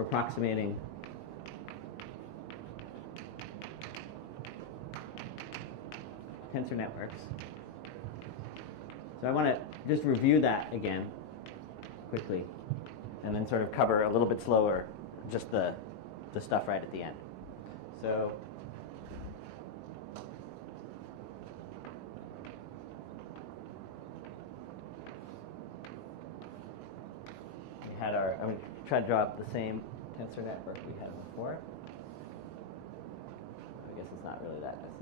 for approximating tensor networks. So I want to just review that again quickly, and then sort of cover a little bit slower just the stuff right at the end. So we had our, I'm going to try to draw up the same tensor network we had before. I guess it's not really that necessary.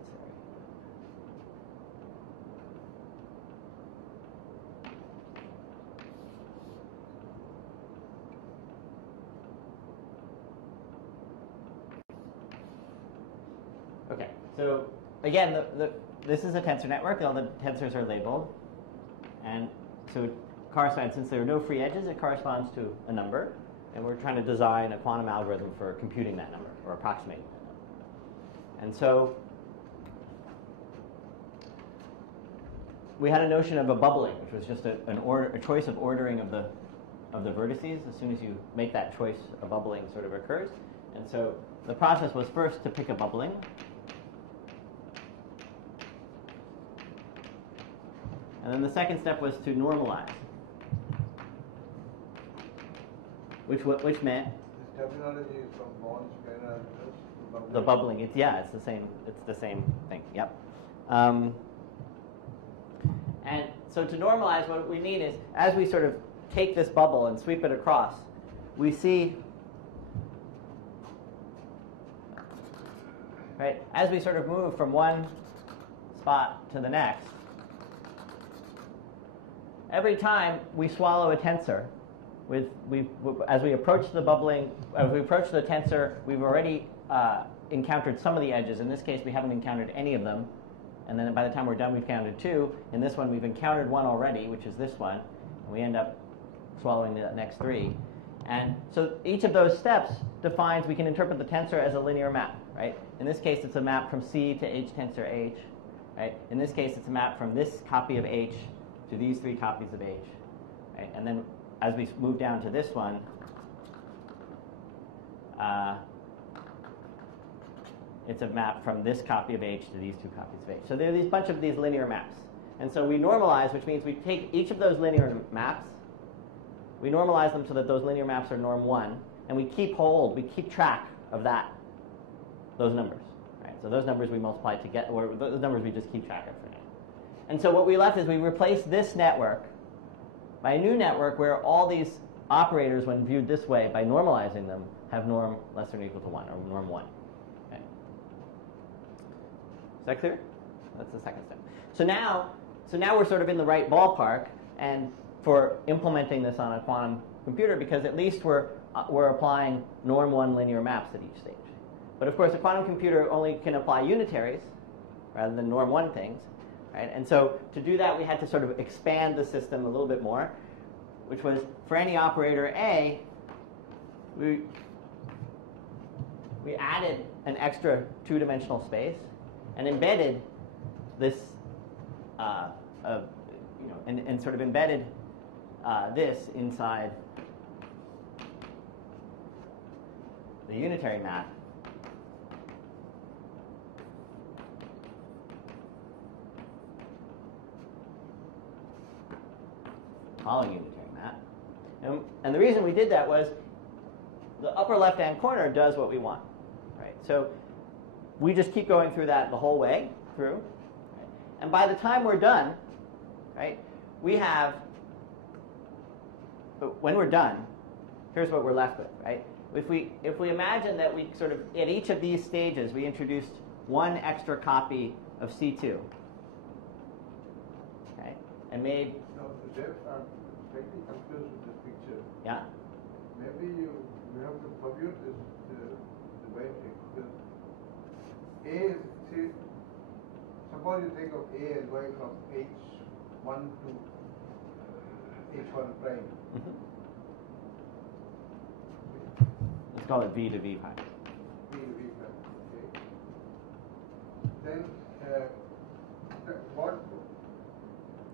Okay, so again, this is a tensor network. All the tensors are labeled. And so it corresponds, since there are no free edges, it corresponds to a number. And we're trying to design a quantum algorithm for computing that number, or approximating that number. And so we had a notion of a bubbling, which was just a choice of ordering of the vertices. As soon as you make that choice, a bubbling sort of occurs. And so the process was first to pick a bubbling. And then the second step was to normalize, which meant this terminology is from bonds, planar, the bubbling. It's the same. It's the same thing. Yep. And so to normalize, what we mean is, as we sort of take this bubble and sweep it across, we see, right, as we sort of move from one spot to the next, every time we swallow a tensor, as we approach the bubbling, as we approach the tensor, we've already encountered some of the edges. In this case, we haven't encountered any of them. And then by the time we're done, we've counted two. In this one, we've encountered one already, which is this one. And we end up swallowing the next three. And so each of those steps defines, we can interpret the tensor as a linear map, right? In this case, it's a map from C to H tensor H, right? In this case, it's a map from this copy of H to these three copies of H, right? And then as we move down to this one, it's a map from this copy of H to these two copies of H. So there are these bunch of these linear maps. And so we normalize, which means we take each of those linear maps, we normalize them so that those linear maps are norm 1, and we keep track of those numbers, right? So those numbers we multiply to get, or those numbers we just keep track of for now. And so what we left is we replaced this network by a new network where all these operators, when viewed this way, by normalizing them, have norm less than or equal to 1, or norm 1. Okay. Is that clear? That's the second step. So now we're sort of in the right ballpark, and for implementing this on a quantum computer, because at least we're applying norm 1 linear maps at each stage. But of course, a quantum computer only can apply unitaries rather than norm 1 things. Right? And so to do that, we had to sort of expand the system a little bit more, which was for any operator A, we added an extra two-dimensional space and embedded this, and sort of embedded this inside the unitary map. Following unitary map. And the reason we did that was the upper left-hand corner does what we want, right? So we just keep going through that the whole way through. Right? And by the time we're done, right, we have, when we're done, here's what we're left with, right? If we imagine that we sort of, at each of these stages, we introduced one extra copy of C2, okay, and made... Jeff, I'm slightly confused with this picture. Yeah. Maybe you have to compute this the way because A is, see, suppose you think of A as going from H1 to H1 prime. Mm-hmm. Let's call it V to V prime. V to V prime, okay. Then what?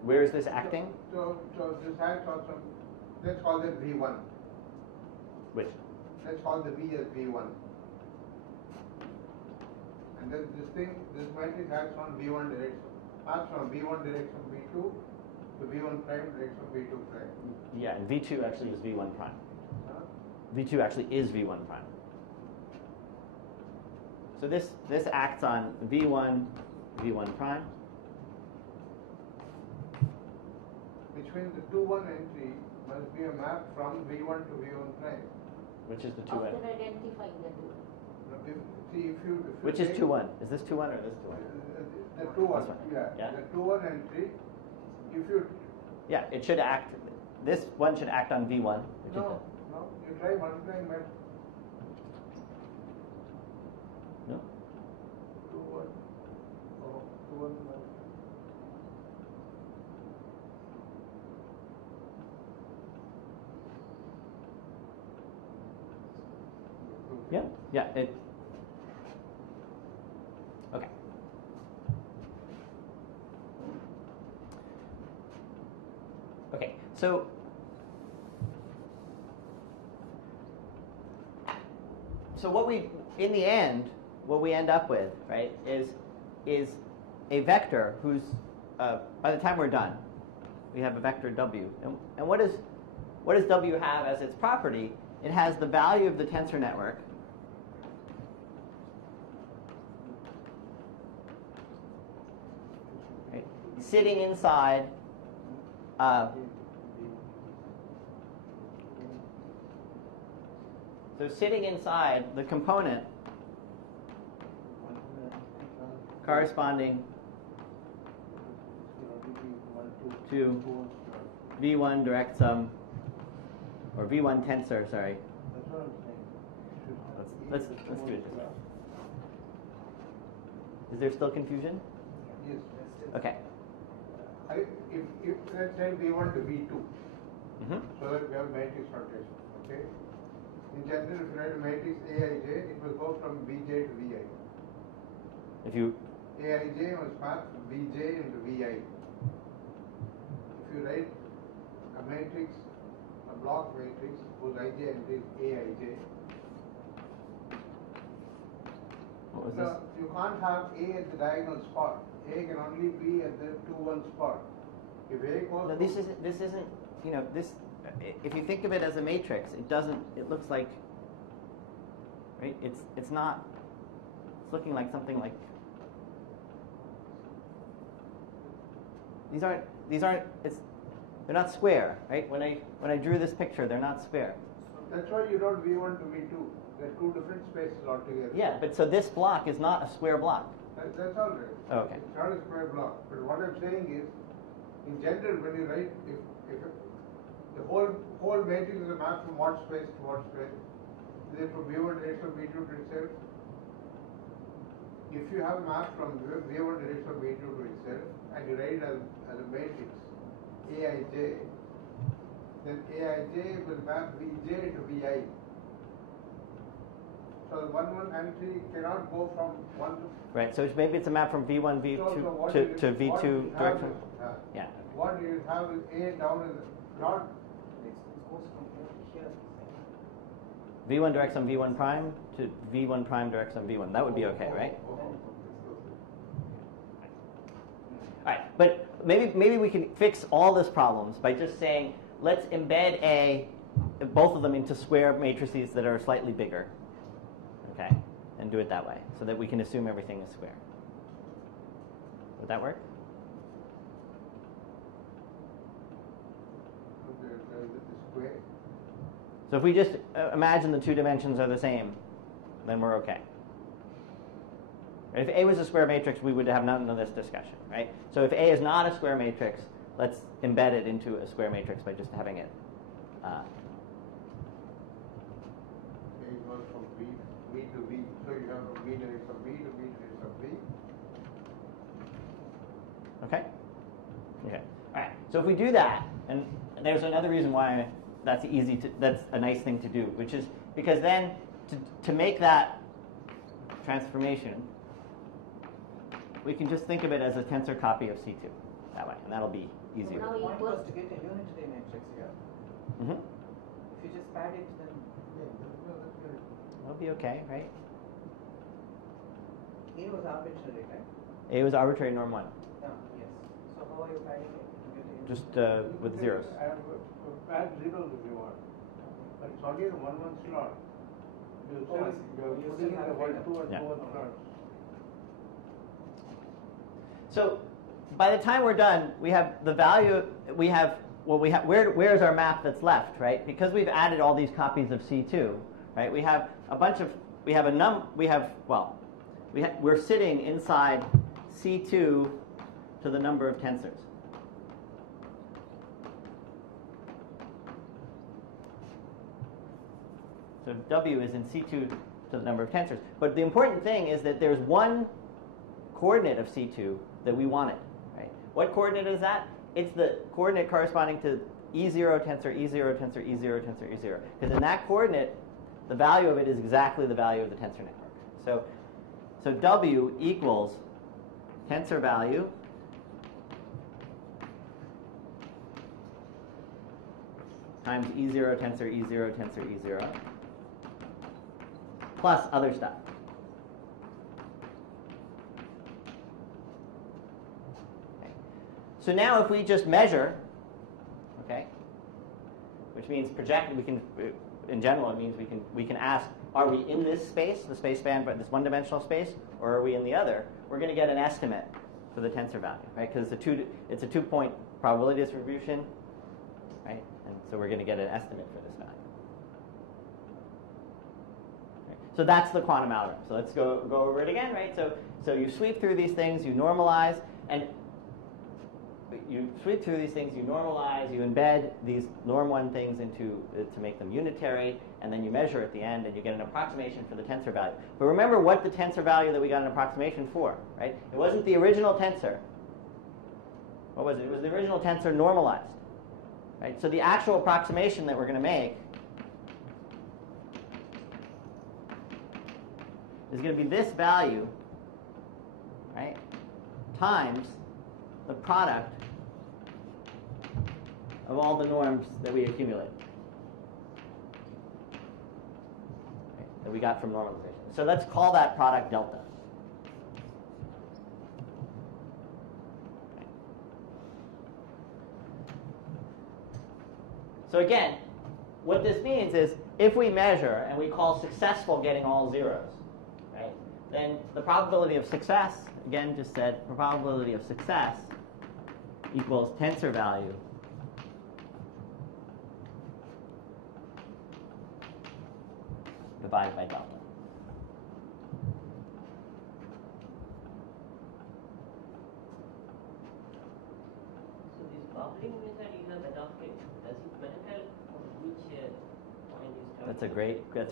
Where is this acting? So this acts on some, let's call that V1. Which? let's call the V as V1. And then this matrix acts on V1 direction. Acts from V1 direction V2 to V1 prime direction V2 prime. Yeah, and V2 actually is V1 prime. Huh? V2 actually is V1 prime. So this acts on V1 prime. Which means the 2-1 entry must be a map from V1 to V1 prime. Which is the 2-1? After identifying the two. If you Which is 2-1? Is this 2-1 or this 2-1? The 2-1, This one. yeah. The 2-1 entry, if you... Yeah, it should act, this one should act on V1. No, you try multiplying by... No? 2-1. Oh, 2-1. Yeah, it... Okay. Okay, so what we, in the end, what we end up with, right, is a vector whose, by the time we're done, we have a vector W. And what does W have as its property? It has the value of the tensor network, right, sitting inside so sitting inside the component corresponding to V1 direct sum, or V1 tensor, sorry. That's what I'm saying. Let's do it this way. Is there still confusion? Yes. Okay. If let's say V1 to V2, Mm-hmm. so that we have matrix notation, okay? In general, if you write a matrix Aij, it will go from Bj to Vi. If you Aij must pass Bj into Vi. If you write a matrix, a block matrix whose Ij entry is Aij, what was no, this? you can't have A at the diagonal spot. A can only be at the 2-1 spot. If A goes No, this isn't, you know, this, if you think of it as a matrix, it doesn't, it looks like, right, it's not, it's looking like something like, these aren't, they're not square, right? When I drew this picture, they're not square. That's why you wrote V1 to V2. They're two different spaces altogether. Yeah, but so this block is not a square block. That's all right. Oh, okay. It's not a square block. But what I'm saying is, in general, when you write, if the whole matrix is a map from what space to what space, then from V1 direction V2 to itself. If you have a map from V1 direction V2 to itself, and you write as a matrix Aij, then Aij will map Vj to Vi. So the 1-1 entry cannot go from 1 to... Right, so maybe it's a map from V1, V2 to V2 direction. Yeah. What you have is A down in the not... V1 directs on V1 prime to V1 prime directs on V1. That would be okay, right? All right, but maybe we can fix all these problems by just saying, let's embed both of them into square matrices that are slightly bigger, okay, and do it that way, so that we can assume everything is square. Would that work? Square. So if we just imagine the two dimensions are the same, then we're okay. If A was a square matrix, we would have none of this discussion, right? So if A is not a square matrix, let's embed it into a square matrix by just having it. A goes from V to V. So you have from V direction of V to V direction of V. Okay? Okay. All right. So if we do that, and there's another reason why that's a nice thing to do, which is because then to make that transformation, we can just think of it as a tensor copy of C2 that way, and that'll be easier. Now The point equals was to get a unitary matrix here. Mm-hmm. If you just pad it, then It'll be okay, right? A was arbitrary, right? A was arbitrary norm 1. Yes. So how are you finding it? Just with zeros. Add zeros if you want. But it's only the 1 slot. You're Oh, I see. you're You putting still in the have 1, freedom. 2, and Yeah. 2 slots. So by the time we're done, we have the value, where's our map that's left, right? Because we've added all these copies of C2, right? We have a bunch of, we're sitting inside C2 to the number of tensors. So W is in C2 to the number of tensors. But the important thing is that there's one coordinate of C2 that we wanted, right? What coordinate is that? It's the coordinate corresponding to E0 tensor, E0 tensor, E0 tensor, E0. Because in that coordinate, the value of it is exactly the value of the tensor network. So W equals tensor value times E0 tensor, E0 tensor, E0, plus other stuff. Okay. So now if we just measure, okay, which means project, we can, in general, it means we can ask, are we in this space, the space span, but this one-dimensional space, or are we in the other? We're going to get an estimate for the tensor value, right? Because it's a two-point probability distribution, right? And so we're going to get an estimate for this value. Right? So that's the quantum algorithm. So let's go over it again, right? So you sweep through these things, you normalize, and you sweep through these things, you normalize, you embed these norm 1 things into to make them unitary, and then you measure at the end, and you get an approximation for the tensor value. But remember what the tensor value that we got an approximation for, right? It wasn't the original tensor. What was it? It was the original tensor normalized, right? So the actual approximation that we're going to make is going to be this value, right, times the product of all the norms that we accumulate, right, that we got from normalization. So let's call that product delta. Okay. So again, what this means is if we measure and we call successful getting all zeros, right, then the probability of success, again just said, probability of success equals tensor value divided by delta. So this bubbling method you have adopted, does it matter which point you start? That's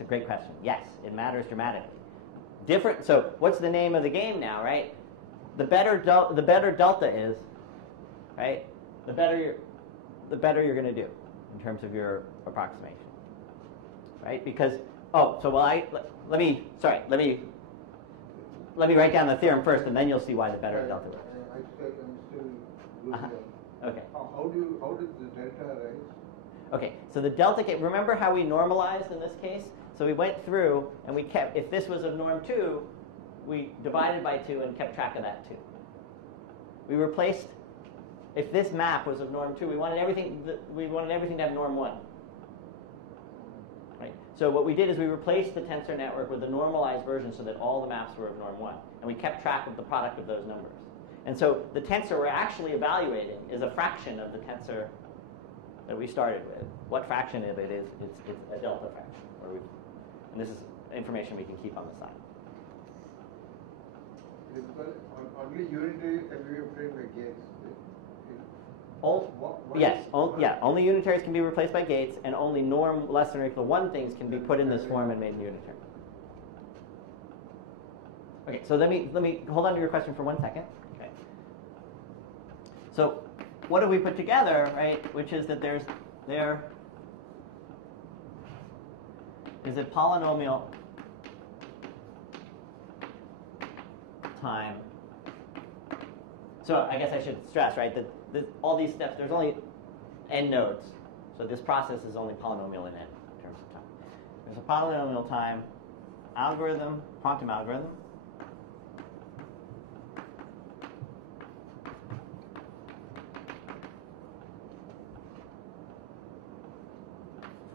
a great question. Yes, it matters dramatically. So what's the name of the game now, right? The better delta is, right, the better you're going to do in terms of your approximation, right? Because let me write down the theorem first, and then you'll see why the better delta works. I'm still losing that. Okay. How did the delta arise? Okay, so the delta, remember how we normalized in this case? So we went through and we kept, if this was of norm 2, we divided by 2 and kept track of that 2. We replaced, if this map was of norm 2, we wanted everything to have norm 1. Right? So what we did is we replaced the tensor network with a normalized version so that all the maps were of norm 1. And we kept track of the product of those numbers. And so the tensor we're actually evaluating is a fraction of the tensor that we started with. What fraction of it is? It's a delta fraction. And this is information we can keep on the side. Because only unitaries can be replaced by gates. Only unitaries can be replaced by gates, and only norm less than or equal to 1 things can be put in this form and made unitary. Okay, so let me hold on to your question for 1 second. Okay. So what have we put together, right? Which is that there is a polynomial time. So I guess I should stress, right, that all these steps, there's only n nodes. So this process is only polynomial in n terms of time. There's a polynomial time algorithm, quantum algorithm,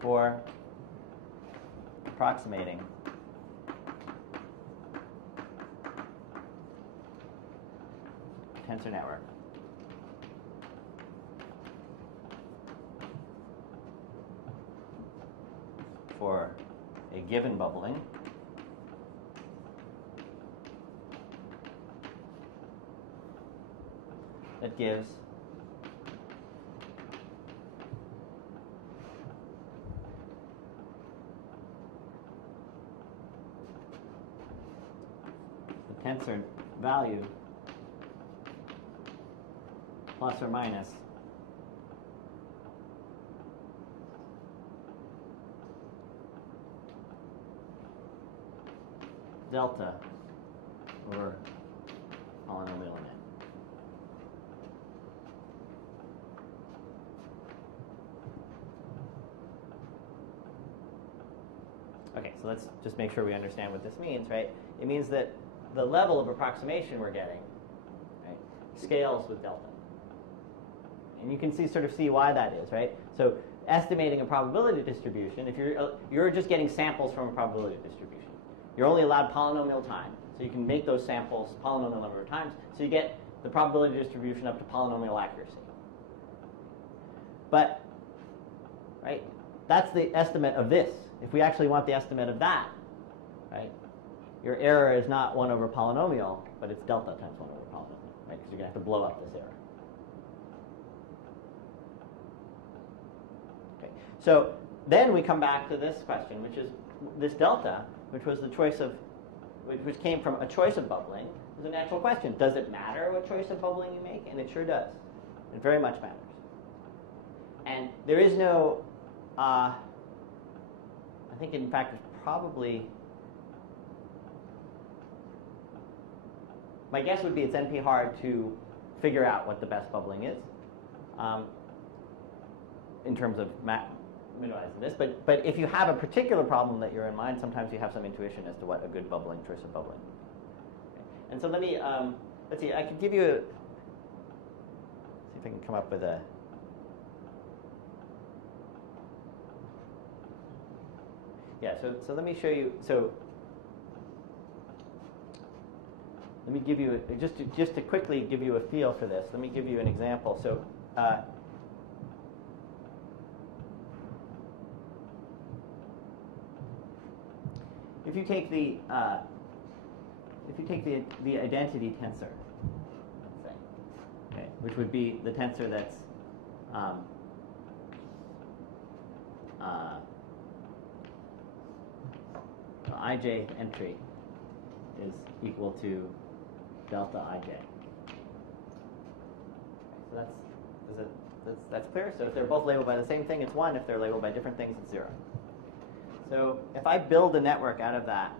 for approximating tensor network. For a given bubbling that gives the tensor value plus or minus delta over polynomial in N. Okay, so let's just make sure we understand what this means, right? It means that the level of approximation we're getting, right, scales with delta. And you can see why that is, right? So estimating a probability distribution, if you're just getting samples from a probability distribution. You're only allowed polynomial time, so you can make those samples polynomial number of times, so you get the probability distribution up to polynomial accuracy. But, right, that's the estimate of this. If we actually want the estimate of that, right, your error is not 1 over polynomial, but it's delta times 1 over polynomial, right, because you're going to have to blow up this error. Okay, so then we come back to this question, which is this delta, which was the choice of, which came from a choice of bubbling, is a natural question. Does it matter what choice of bubbling you make? And it sure does. It very much matters. And there is no, I think in fact it's probably, my guess would be it's NP hard to figure out what the best bubbling is in terms of minimizing this, but if you have a particular problem that you're in mind, sometimes you have some intuition as to what a good bubbling choice of bubbling. Okay. And so let me, let's see, I could give you a, see if I can come up with a, yeah, so let me show you, so let me give you, just to quickly give you a feel for this, let me give you an example. So if you take the identity tensor, let's say, okay, which would be the tensor that's ij entry is equal to delta ij. Okay, so that's clear. So if they're both labeled by the same thing, it's 1. If they're labeled by different things, it's 0. So if I build a network out of that,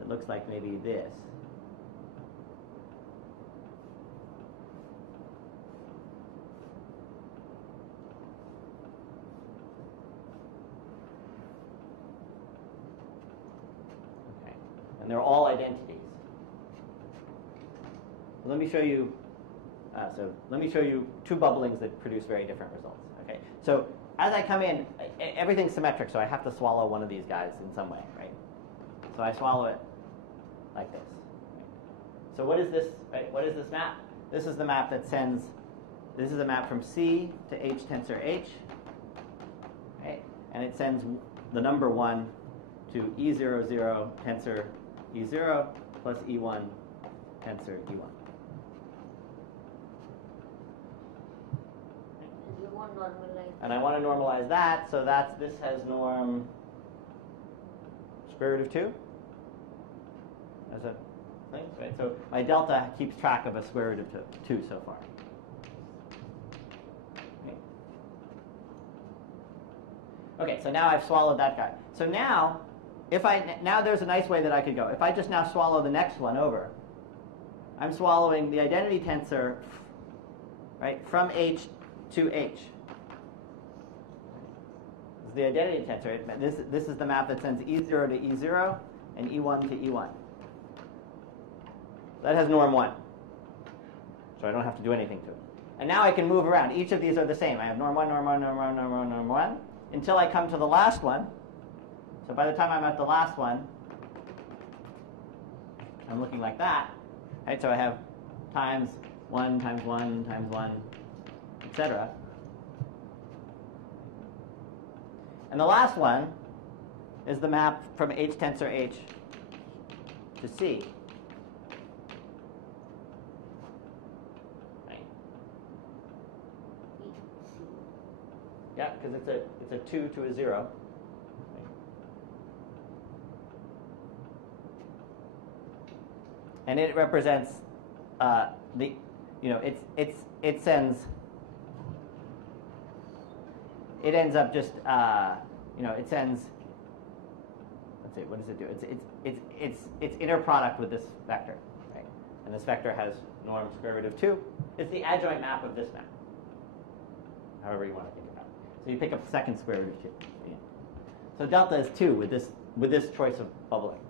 it looks like maybe this. Okay, and they're all identities. So let me show you. Let me show you two bubblings that produce very different results. Okay, so as I come in, everything's symmetric, so I have to swallow one of these guys in some way, right? So I swallow it like this. Right? So what is this, right? What is this map? This is the map that sends, this is a map from C to H tensor H, right? And it sends the number 1 to E00 tensor E0 plus E1 tensor E1. And I want to normalize that, so this has norm square root of 2 as a thing, right? So my delta keeps track of a square root of 2 so far. Okay, so now I've swallowed that guy. So now, now there's a nice way that I could go. If I just now swallow the next one over, I'm swallowing the identity tensor, right, from H to H. The identity tensor. This is the map that sends E0 to E0 and E1 to E1. That has norm 1. So I don't have to do anything to it. And now I can move around. Each of these are the same. I have norm 1, norm 1, norm 1, norm 1, norm 1, until I come to the last one. So by the time I'm at the last one, I'm looking like that. Right? So I have times 1 times 1 times 1, etc. And the last one is the map from H tensor H to C. Right. Yeah, because it's a 2 to a 0. Right. And it represents it sends. It ends up just it sends. Let's see, what does it do? It's inner product with this vector, right? And this vector has norm square root of 2. It's the adjoint map of this map. However you want to think about it. So you pick up the second square root of 2. Yeah. So delta is 2 with this choice of bubbling.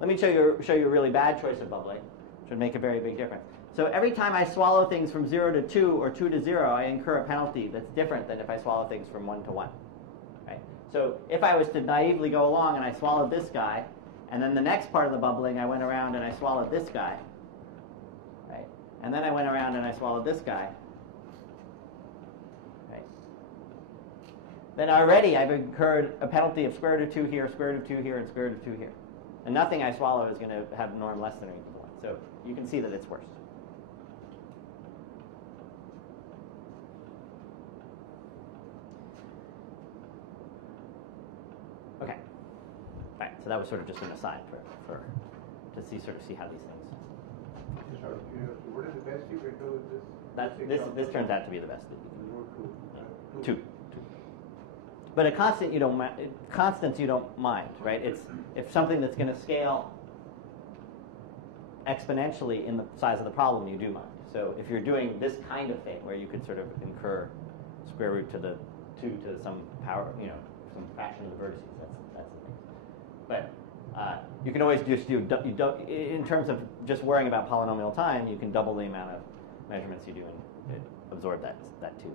Let me show you a really bad choice of bubbling, which would make a very big difference. So every time I swallow things from 0 to 2 or 2 to 0, I incur a penalty that's different than if I swallow things from 1 to 1. Right? So if I was to naively go along and I swallowed this guy, and then the next part of the bubbling I went around and I swallowed this guy, right? And then I went around and I swallowed this guy, right? Then already I've incurred a penalty of square root of 2 here, square root of 2 here, and square root of 2 here. And nothing I swallow is going to have norm less than or equal to 1. So you can see that it's worse. Okay. All right. So that was sort of just an aside to see how these things. Just out of curiosity, what is the best you can do with this? This turns out to be the best that you can do. 2. But a constant you don't constants you don't mind, right? It's if something that's going to scale exponentially in the size of the problem, you do mind. So if you're doing this kind of thing where you could sort of incur square root to the 2 to some power, some fraction of the vertices, that's the thing. But you can always just in terms of just worrying about polynomial time, you can double the amount of measurements you do and absorb that too.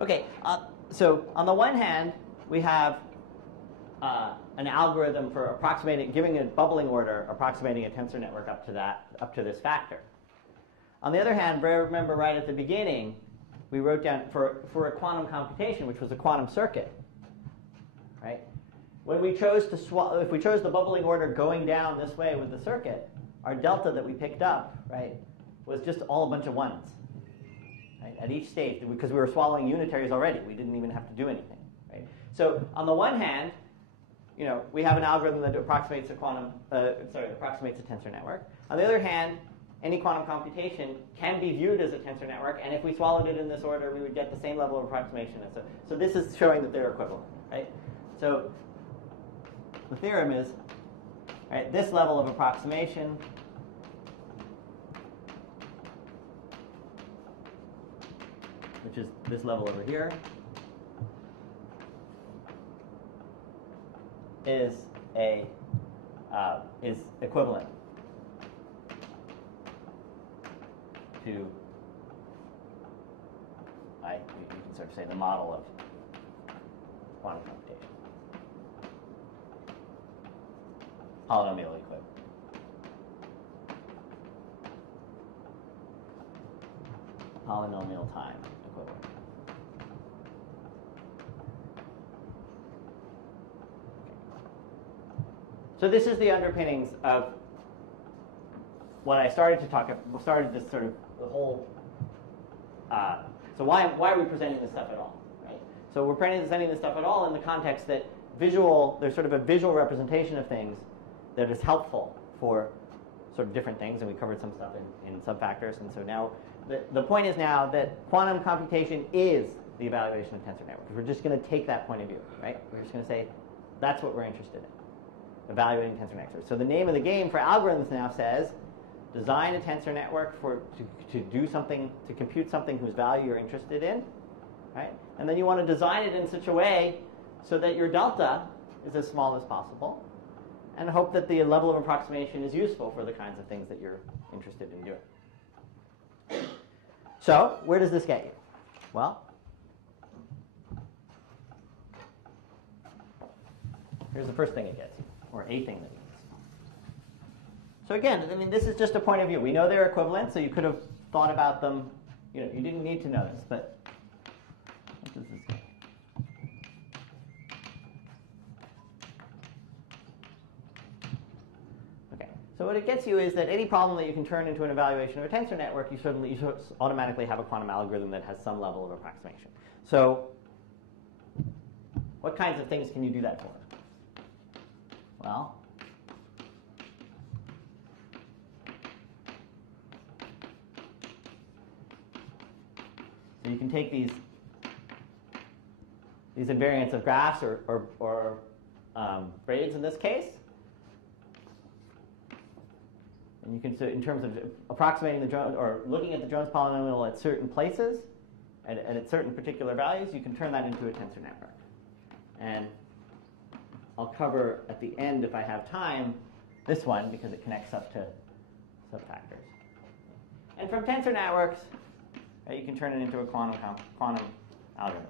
Okay, so on the one hand, we have an algorithm for approximating, giving a bubbling order, approximating a tensor network up to this factor. On the other hand, remember right at the beginning, we wrote down for a quantum computation, which was a quantum circuit, right? When we chose if we chose the bubbling order going down this way with the circuit, our delta that we picked up, right, was just all a bunch of 1s. Right, at each stage, because we were swallowing unitaries already. We didn't even have to do anything. Right? So on the one hand, we have an algorithm that approximates a tensor network. On the other hand, any quantum computation can be viewed as a tensor network, and if we swallowed it in this order, we would get the same level of approximation. So this is showing that they're equivalent. Right? So the theorem is, right, this level of approximation which is this level over here, is equivalent to you can sort of say the model of quantum computation, polynomial equivalent. Polynomial time equivalent. So this is the underpinnings of what I started this sort of the whole. So why are we presenting this stuff at all, right? So we're presenting this stuff at all in the context that there's sort of a visual representation of things that is helpful for sort of different things, and we covered some stuff in subfactors. And so now the point is now that quantum computation is the evaluation of tensor networks. We're just going to take that point of view, right? We're just going to say that's what we're interested in, evaluating tensor networks. So the name of the game for algorithms now says design a tensor network to do something, to compute something whose value you're interested in, right? And then you want to design it in such a way so that your delta is as small as possible, and hope that the level of approximation is useful for the kinds of things that you're interested in doing. So where does this get you? Well, here's the first thing it gets you, or a thing that it gets you. So again, I mean, this is just a point of view. We know they're equivalent, so you could have thought about them. You know, you didn't need to know this, but what does this get? Okay, so what it gets you is that any problem that you can turn into an evaluation of a tensor network, you automatically have a quantum algorithm that has some level of approximation. So what kinds of things can you do that for? Well, so you can take these invariants of graphs or braids in this case, and you can, so in terms of approximating the Jones, or looking at the Jones polynomial at certain places and at certain particular values, you can turn that into a tensor network. And I'll cover at the end, if I have time, this one because it connects up to subfactors. And from tensor networks, you can turn it into a quantum algorithm,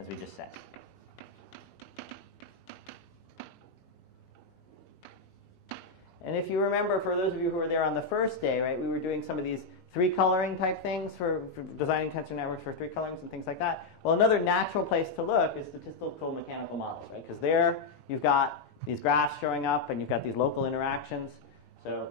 as we just said. And if you remember, for those of you who were there on the first day, right, we were doing some of these three coloring type things for designing tensor networks for three colorings and things like that. Well, another natural place to look is statistical mechanical models, right? Because there you've got these graphs showing up and you've got these local interactions. So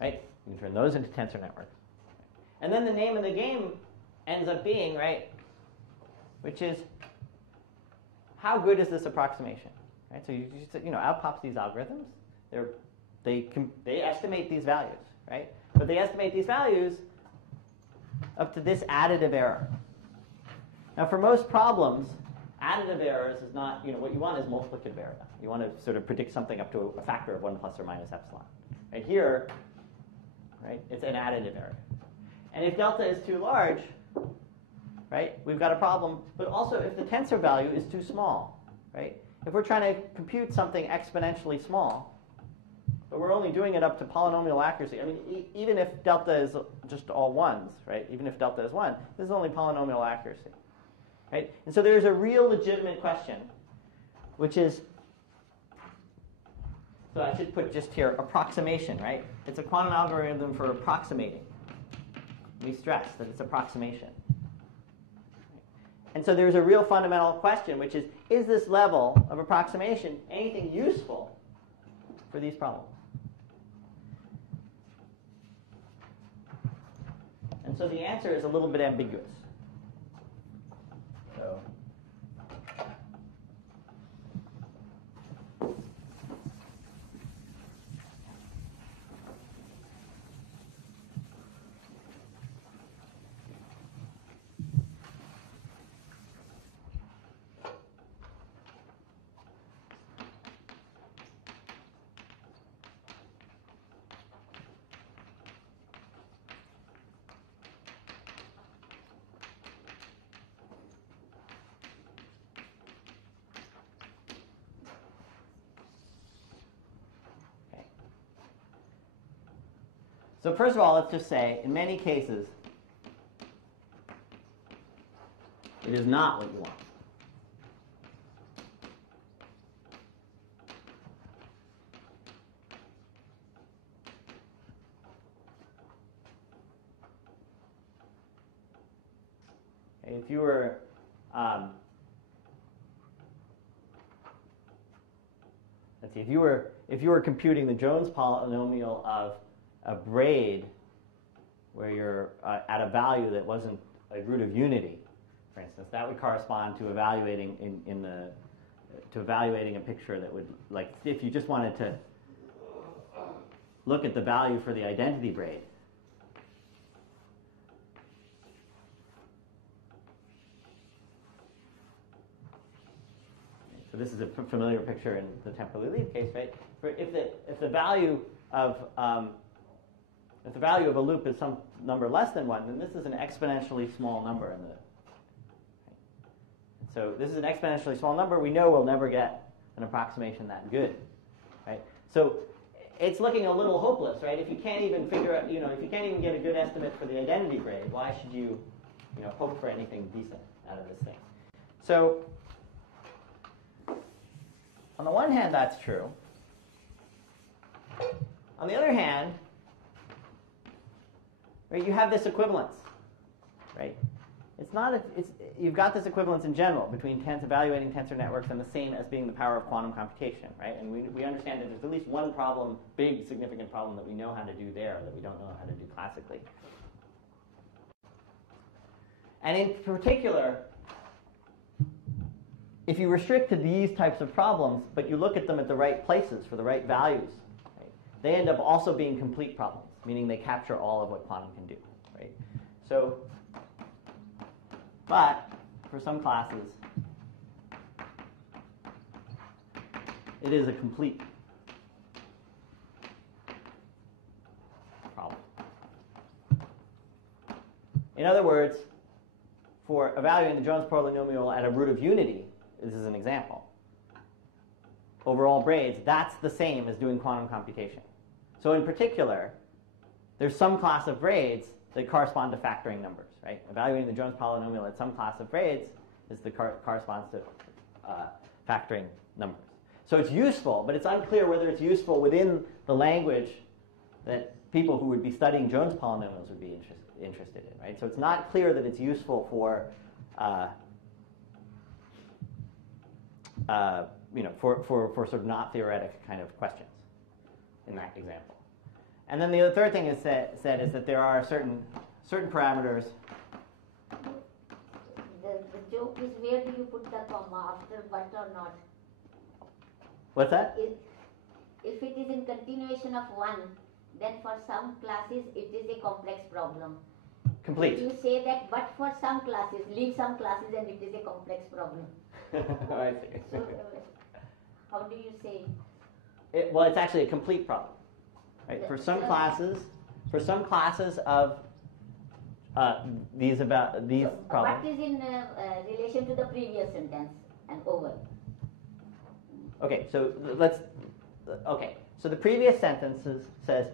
right, you can turn those into tensor networks. And then the name of the game ends up being, right, which is how good is this approximation, right? So out pops these algorithms. They estimate these values, right? But they estimate these values up to this additive error. Now, for most problems, additive errors is not, what you want is multiplicative error. You want to sort of predict something up to a factor of 1 plus or minus epsilon. Right here, right, it's an additive error. And if delta is too large, right, we've got a problem. But also, if the tensor value is too small, right? If we're trying to compute something exponentially small, but we're only doing it up to polynomial accuracy. I mean, even if delta is just all ones, right? Even if delta is 1, this is only polynomial accuracy, right? And so there's a real legitimate question, which is, so I should put just here, approximation, right? It's a quantum algorithm for approximating. We stress that it's approximation. And so there's a real fundamental question, which is this level of approximation anything useful for these problems? And so the answer is a little bit ambiguous. So So first of all, let's just say, in many cases, it is not what you want. If you were let's see, if you were computing the Jones polynomial of a braid where you're at a value that wasn't a root of unity, for instance, that would correspond to evaluating evaluating a picture that would, like, if you just wanted to look at the value for the identity braid. So this is a familiar picture in the temporally lead case, right? If the value of a loop is some number less than 1, then this is an exponentially small number in the. So this is an exponentially small number. We know we'll never get an approximation that good, right? So it's looking a little hopeless, right? If you can't even figure out, if you can't even get a good estimate for the identity braid, why should you, hope for anything decent out of this thing? So on the one hand, that's true. On the other hand, right, you have this equivalence, right? You've got this equivalence in general between evaluating tensor networks and the same as being the power of quantum computation, right? And we understand that there's at least one problem, big significant problem that we know how to do there that we don't know how to do classically. And in particular, if you restrict to these types of problems, but you look at them at the right places for the right values, right, they end up also being complete problems, meaning they capture all of what quantum can do, right? So, but for some classes, it is a complete problem. In other words, for evaluating the Jones polynomial at a root of unity, this is an example, overall braids, that's the same as doing quantum computation. So in particular, there's some class of braids that correspond to factoring numbers, right? Evaluating the Jones polynomial at some class of braids corresponds to factoring numbers. So it's useful, but it's unclear whether it's useful within the language that people who would be studying Jones polynomials would be interested in, right? So it's not clear that it's useful for for sort of not theoretic kind of questions in that example. And then the third thing is said is that there are certain parameters. The joke is, where do you put the comma, after but or not? What's that? If it is in continuation of 1, then for some classes it is a complex problem. Complete. You say that, but for some classes, leave some classes and it is a complex problem. I see. So, how do you say? Well, it's actually a complete problem. Right? For some classes of these problems. What is in relation to the previous sentence and over? Okay, so so the previous sentence says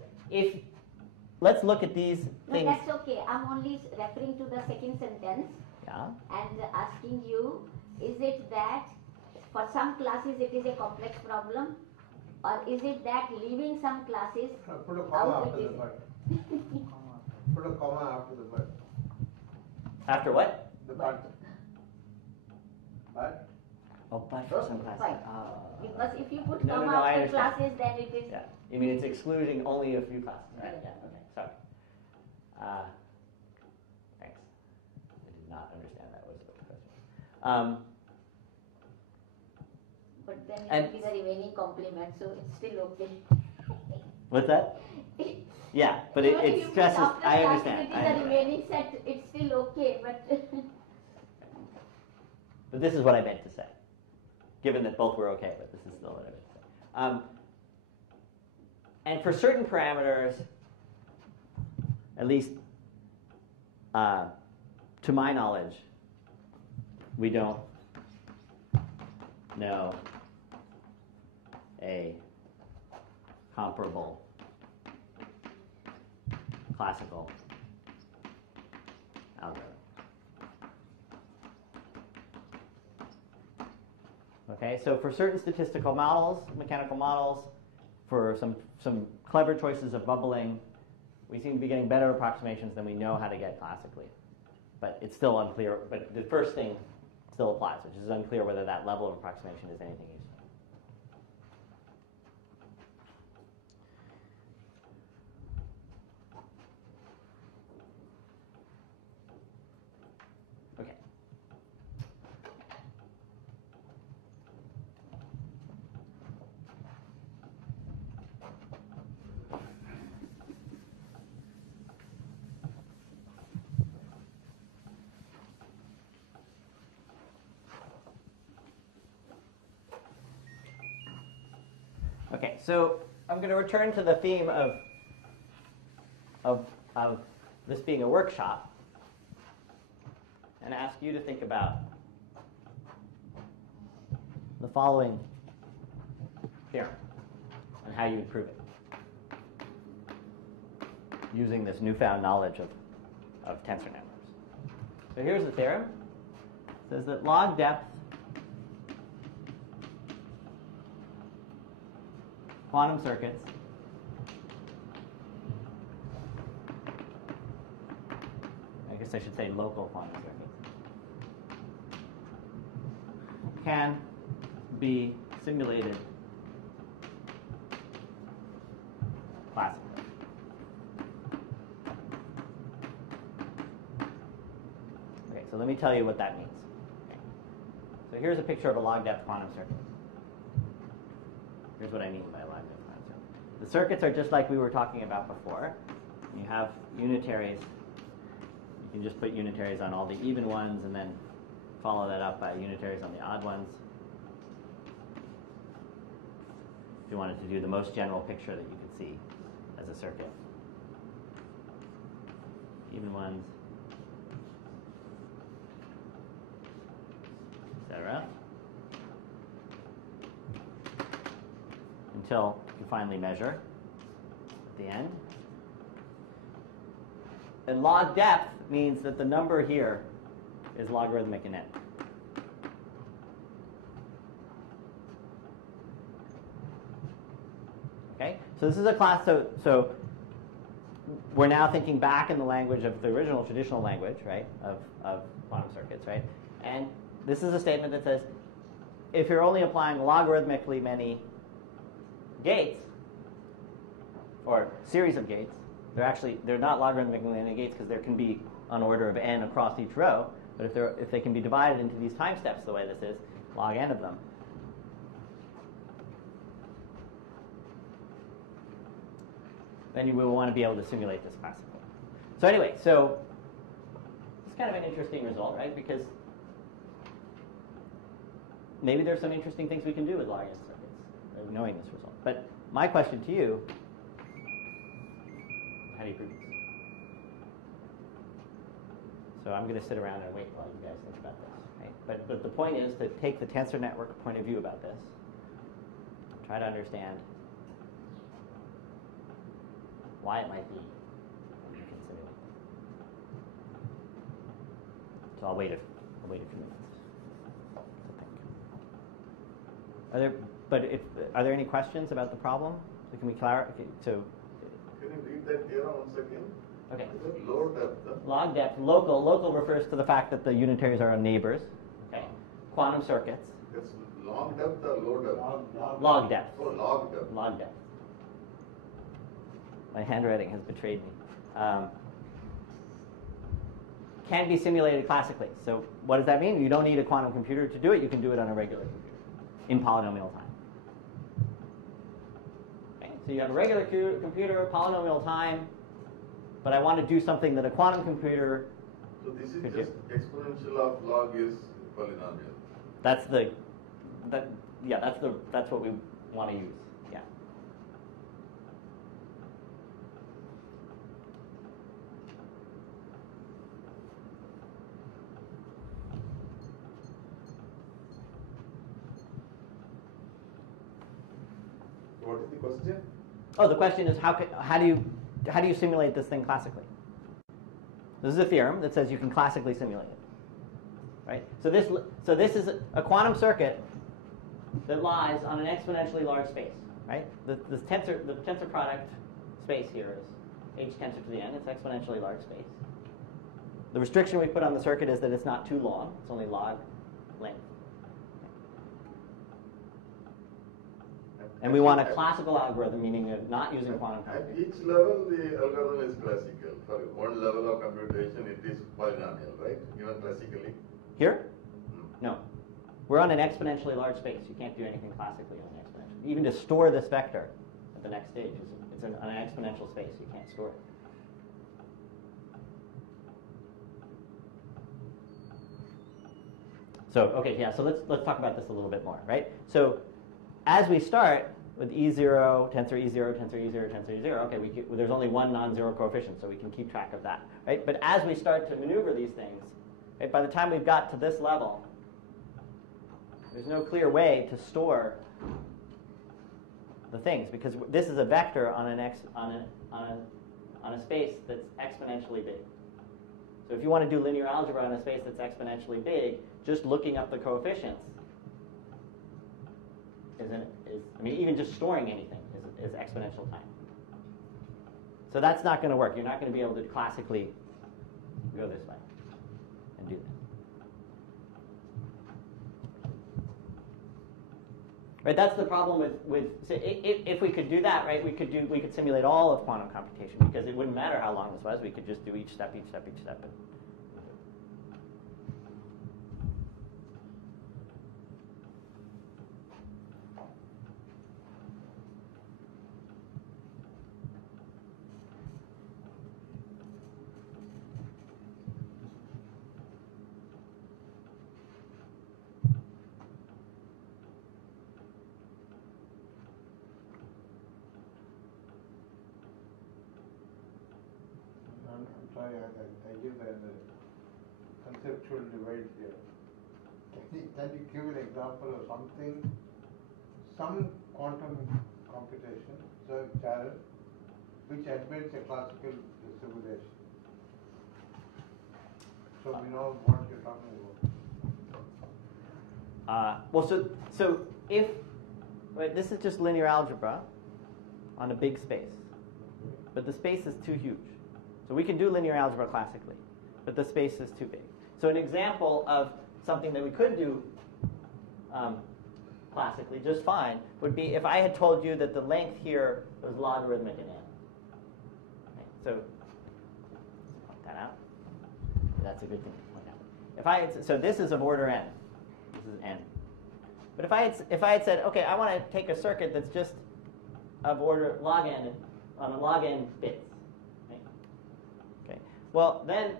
let's look at these things. No, that's okay. I'm only referring to the second sentence. Yeah. And asking you, is it that for some classes it is a complex problem, or is it that leaving some classes Put a comma out after it the is? but. Put a comma after the but. After what? The but. But? Oh, but for some classes. Fine. Because if you put No, comma I after understand. classes, then it is. Yeah. You mean it's excluding only a few classes, right? Yeah. Yeah. Okay. Sorry. Thanks. I did not understand that was the question. But then it And- will be the remaining complement, so it's still okay. What's that? Yeah, but Even if it you put stresses. after I classes, understand. It is the remaining set. It's still okay, but. But this is what I meant to say. Given that both were okay, but this is still what I meant to say. And for certain parameters, at least to my knowledge, we don't know a comparable classical algorithm. Okay, so for certain statistical models, mechanical models, for some clever choices of bubbling, we seem to be getting better approximations than we know how to get classically. But it's still unclear, but the first thing still applies, which is unclear whether that level of approximation is anything useful. Okay, so I'm going to return to the theme of this being a workshop and ask you to think about the following theorem and how you would prove it using this newfound knowledge of tensor networks. So here's the theorem. It says that log depth quantum circuits I guess I should say local quantum circuits can be simulated classically. Okay, so let me tell you what that means. Okay. So here's a picture of a log depth quantum circuit. Here's what I mean by a log depth quantum circuit. The circuits are just like we were talking about before. You have unitaries. You can just put unitaries on all the even ones and then follow that up by unitaries on the odd ones. If you wanted to do the most general picture that you could see as a circuit. Even ones, etc. Until you finally measure at the end. And log depth means that the number here is logarithmic in n. Okay, so this is a class, so we're now thinking back in the language of the original traditional language, right, of quantum circuits, right? And this is a statement that says, if you're only applying logarithmically many gates, or series of gates, they're not logarithmically many gates because there can be an order of n across each row, but if they can be divided into these time steps the way this is, log n of them, then you will want to be able to simulate this classically. So anyway, so it's kind of an interesting result, right? Because maybe there's some interesting things we can do with log n circuits, knowing this result. But my question to you, how do you prove this? So I'm going to sit around and wait while you guys think about this. Right? But the point is to take the tensor network point of view about this, try to understand why it might be you can simulate. So I'll wait a few minutes to think. Are there any questions about the problem? So can we clarify? So can you read that theorem once again? Okay. Low depth. Log depth, local. Local refers to the fact that the unitaries are neighbors. Okay. Quantum circuits. It's long depth or low depth? Log depth. Oh, log depth. Log depth. My handwriting has betrayed me. Can be simulated classically. So what does that mean? You don't need a quantum computer to do it. You can do it on a regular computer in polynomial time. Okay. So you have a regular computer, polynomial time, but I want to do something that a quantum computer So this is could just do. exponential of log is polynomial. That's what we want to use. Yeah. What is the question? Oh, the question is how do you simulate this thing classically? This is a theorem that says you can classically simulate it, right? So this is a quantum circuit that lies on an exponentially large space, right? The tensor product space here is h tensor to the n. It's exponentially large space. The restriction we put on the circuit is that it's not too long. It's only log length. And we want a classical algorithm, meaning not using quantum At computing. each level, the algorithm is classical. For one level of computation, it is polynomial, right? Given classically. Here? No. We're on an exponentially large space. You can't do anything classically on an exponential. Even to store this vector at the next stage, it's an exponential space. You can't store it. So, okay, yeah, so let's talk about this a little bit more, right? So as we start, with E0, tensor E0, tensor E0, tensor E0. Okay, there's only one non-zero coefficient, so we can keep track of that, right? But as we start to maneuver these things, right, by the time we've got to this level, there's no clear way to store the things, because this is a vector on a space that's exponentially big. So if you want to do linear algebra on a space that's exponentially big, just looking up the coefficients even just storing anything is exponential time. So that's not going to work. You're not going to be able to classically go this way and do this. Right, that's the problem with so if we could do that, right, we could simulate all of quantum computation, because it wouldn't matter how long this was. We could just do each step. I'm sorry, I give the conceptual divide here. Can you give an example of something, some quantum computation, so challenge, which admits a classical simulation? So we know what you're talking about. So if, right, this is just linear algebra on a big space, but the space is too huge. So we can do linear algebra classically, but the space is too big. So an example of something that we could do classically just fine would be if I had told you that the length here was logarithmic in n. Right, so point that out. That's a good thing to point out. So this is of order n. This is n. But if I had said, okay, I want to take a circuit that's just of order log n on a log n bits. Well, then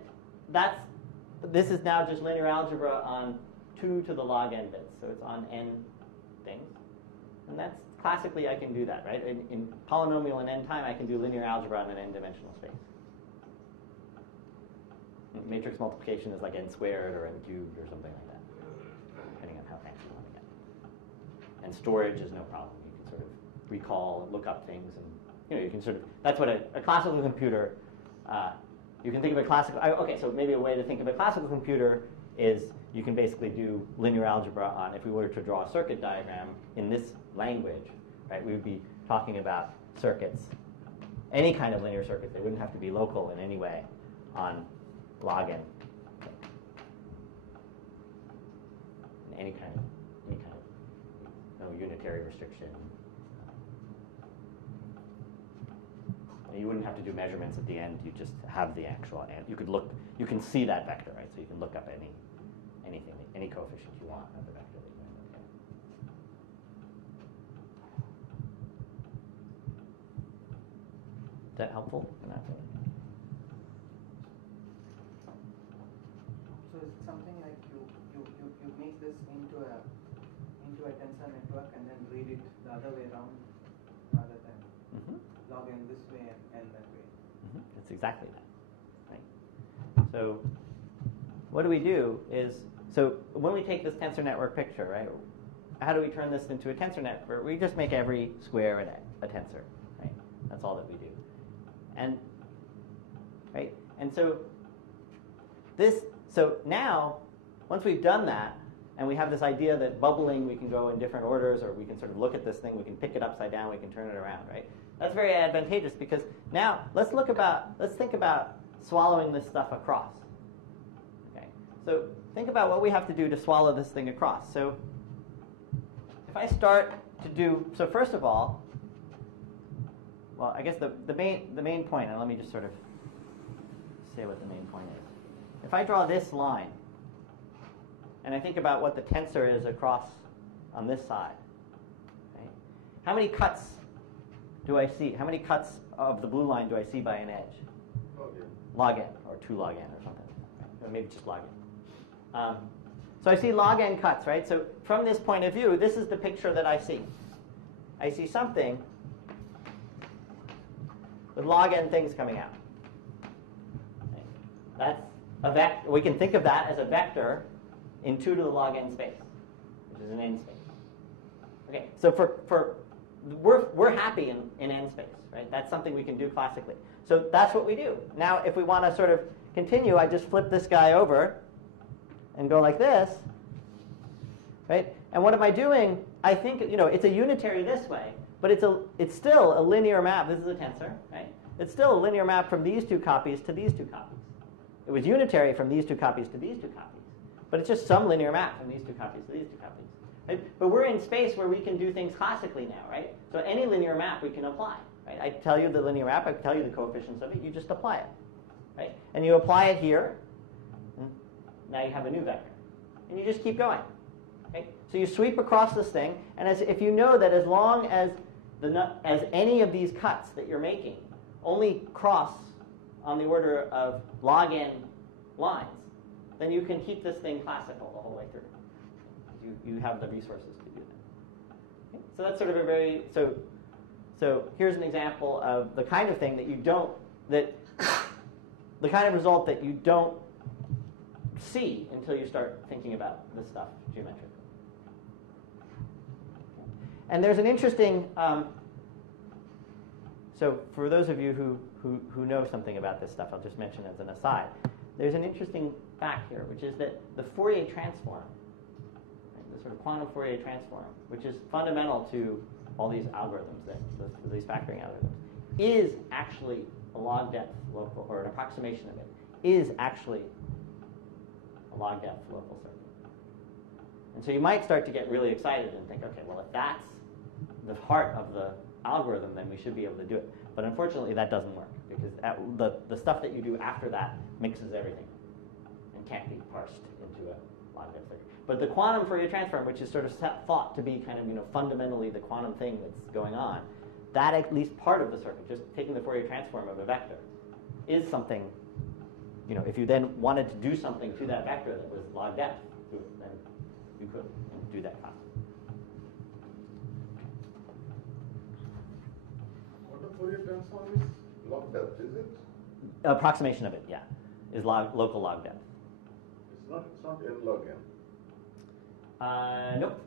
this is now just linear algebra on 2 to the log n bits. So it's on n things. And that's classically I can do that, right? In polynomial in n time, I can do linear algebra on an n-dimensional space. Matrix multiplication is like n squared or n cubed or something like that, depending on how fancy you want to get. And storage is no problem. You can sort of recall, look up things, and you can sort of, that's what a classical computer, you can think of a classical, okay, so maybe a way to think of a classical computer is you can basically do linear algebra on, if we were to draw a circuit diagram in this language, right, we would be talking about circuits, any kind of linear circuits. They wouldn't have to be local in any way on log n. Any kind of, no unitary restriction. You wouldn't have to do measurements at the end. You just have the actual end. You can see that vector, right? So you can look up anything, any coefficient you want of the vector that you want to look at. Is that helpful? So it's something like you make this into a tensor network and then read it the other way around rather than log n this way and that way. That's exactly that. Right? So what do we do is, so when we take this tensor network picture, right, how do we turn this into a tensor network? We just make every square a tensor. Right? That's all that we do. And right? And so now, once we've done that, and we have this idea that bubbling, we can go in different orders, or we can sort of look at this thing, we can pick it upside down, we can turn it around, right? That's very advantageous, because now let's think about swallowing this stuff across. Okay, so think about what we have to do to swallow this thing across. So if I start to do, so first of all, well, I guess the main point, and let me just sort of say what the main point is. If I draw this line, and I think about what the tensor is across on this side, right? How many cuts do I see? How many cuts of the blue line do I see by an edge? Log n, or 2 log n, or something like that, right? Or maybe just log n. So I see log n cuts, right? So from this point of view, this is the picture that I see. I see something with log n things coming out. That's a vector. We can think of that as a vector in 2 to the log n space, which is an n space. Okay, so we're happy in n space, right? That's something we can do classically. So that's what we do. Now, if we want to sort of continue, I just flip this guy over and go like this, right? And what am I doing? I think, it's a unitary this way, but it's still a linear map. This is a tensor, right? It's still a linear map from these 2 copies to these 2 copies. It was unitary from these 2 copies to these 2 copies, but it's just some linear map from these 2 copies to these 2 copies. Right? But we're in space where we can do things classically now, right? So any linear map we can apply, right? I tell you the linear map, I tell you the coefficients of it, you just apply it, right? And you apply it here, and now you have a new vector. And you just keep going, okay? So you sweep across this thing, and if you know that as long as any of these cuts that you're making only cross on the order of log n lines, then you can keep this thing classical the whole way through. You have the resources to do that. Okay? So that's sort of a very, so here's an example of the kind of thing that the kind of result that you don't see until you start thinking about this stuff geometrically. And there's an interesting, so for those of you who know something about this stuff, I'll just mention as an aside, there's an interesting fact here, which is that the Fourier transform, the sort of quantum Fourier transform, which is fundamental to all these algorithms, these factoring algorithms, is actually a log depth local, or an approximation of it, is actually a log depth local circuit. And so you might start to get really excited and think, okay, well, if that's the heart of the algorithm, then we should be able to do it. But unfortunately, that doesn't work, because the stuff that you do after that mixes everything and can't be parsed into a log depth circuit. But the quantum Fourier transform, which is sort of thought to be kind of fundamentally the quantum thing that's going on, that at least part of the circuit, just taking the Fourier transform of a vector, is something. If you then wanted to do something to that vector that was log depth to it, then you could do that class. What the Fourier transform is? Log depth, is it? Approximation of it, yeah, is local log depth. It's not n log n. Nope.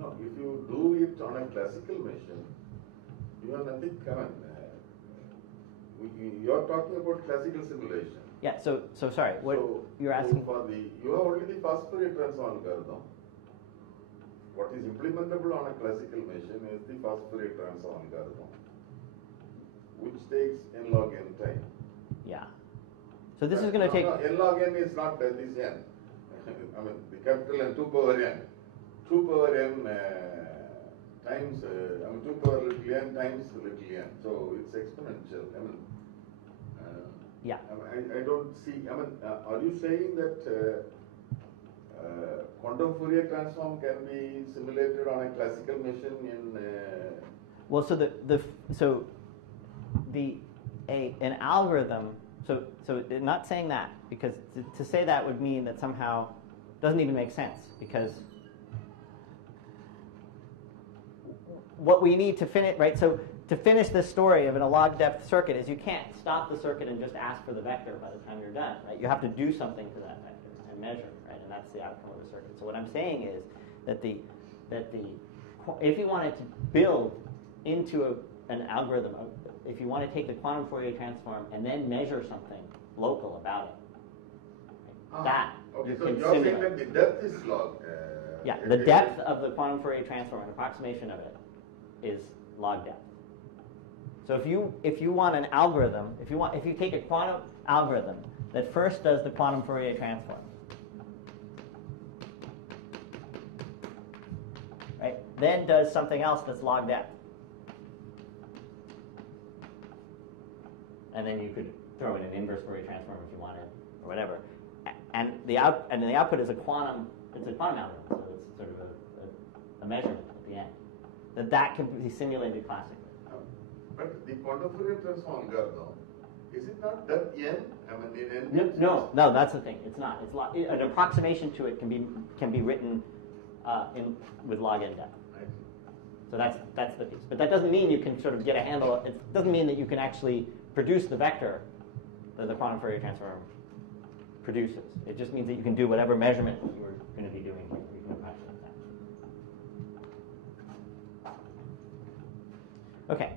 No, if you do it on a classical machine, you have nothing common. You're talking about classical simulation. Yeah. So sorry. What you're asking? You have only the fast Fourier transform algorithm. What is implementable on a classical machine is the fast Fourier transform algorithm, which takes n log n time. Yeah. So this is going to take. No, n log n is not this n. I mean, the capital N, 2 power n. 2 power n times, 2 power little n times little n. So it's exponential. Yeah. I don't see, are you saying that quantum Fourier transform can be simulated on a classical machine in... Well, so an algorithm, so not saying that, because to say that would mean that somehow doesn't even make sense, because what we need to finish, right, so to finish this story of a log depth circuit is you can't stop the circuit and just ask for the vector by the time you're done, right? You have to do something to that vector and measure, right? And that's the outcome of the circuit. So what I'm saying is that if you wanted to build into an algorithm, if you want to take the quantum Fourier transform and then measure something local about it, that okay, you so can you're simulate. saying that the depth is log. Yeah, the depth of the quantum Fourier transform, an approximation of it, is log depth. So if you want an algorithm, if you take a quantum algorithm that first does the quantum Fourier transform, right, then does something else that's log depth, and then you could throw in an inverse Fourier transform if you wanted, or whatever, and the output is a quantum. It's a quantum algorithm, so it's sort of a measurement at the end that can be simulated classically. But the quantum Fourier transform algorithm, is it not depth n? In n? No, that's the thing. It's not. It's an approximation to it can be written with log n depth. So that's the piece. But that doesn't mean you can sort of get a handle. It doesn't mean that you can actually produce the vector that the quantum Fourier transform produces. It just means that you can do whatever measurement you were going to be doing here. You can approximate that. Okay.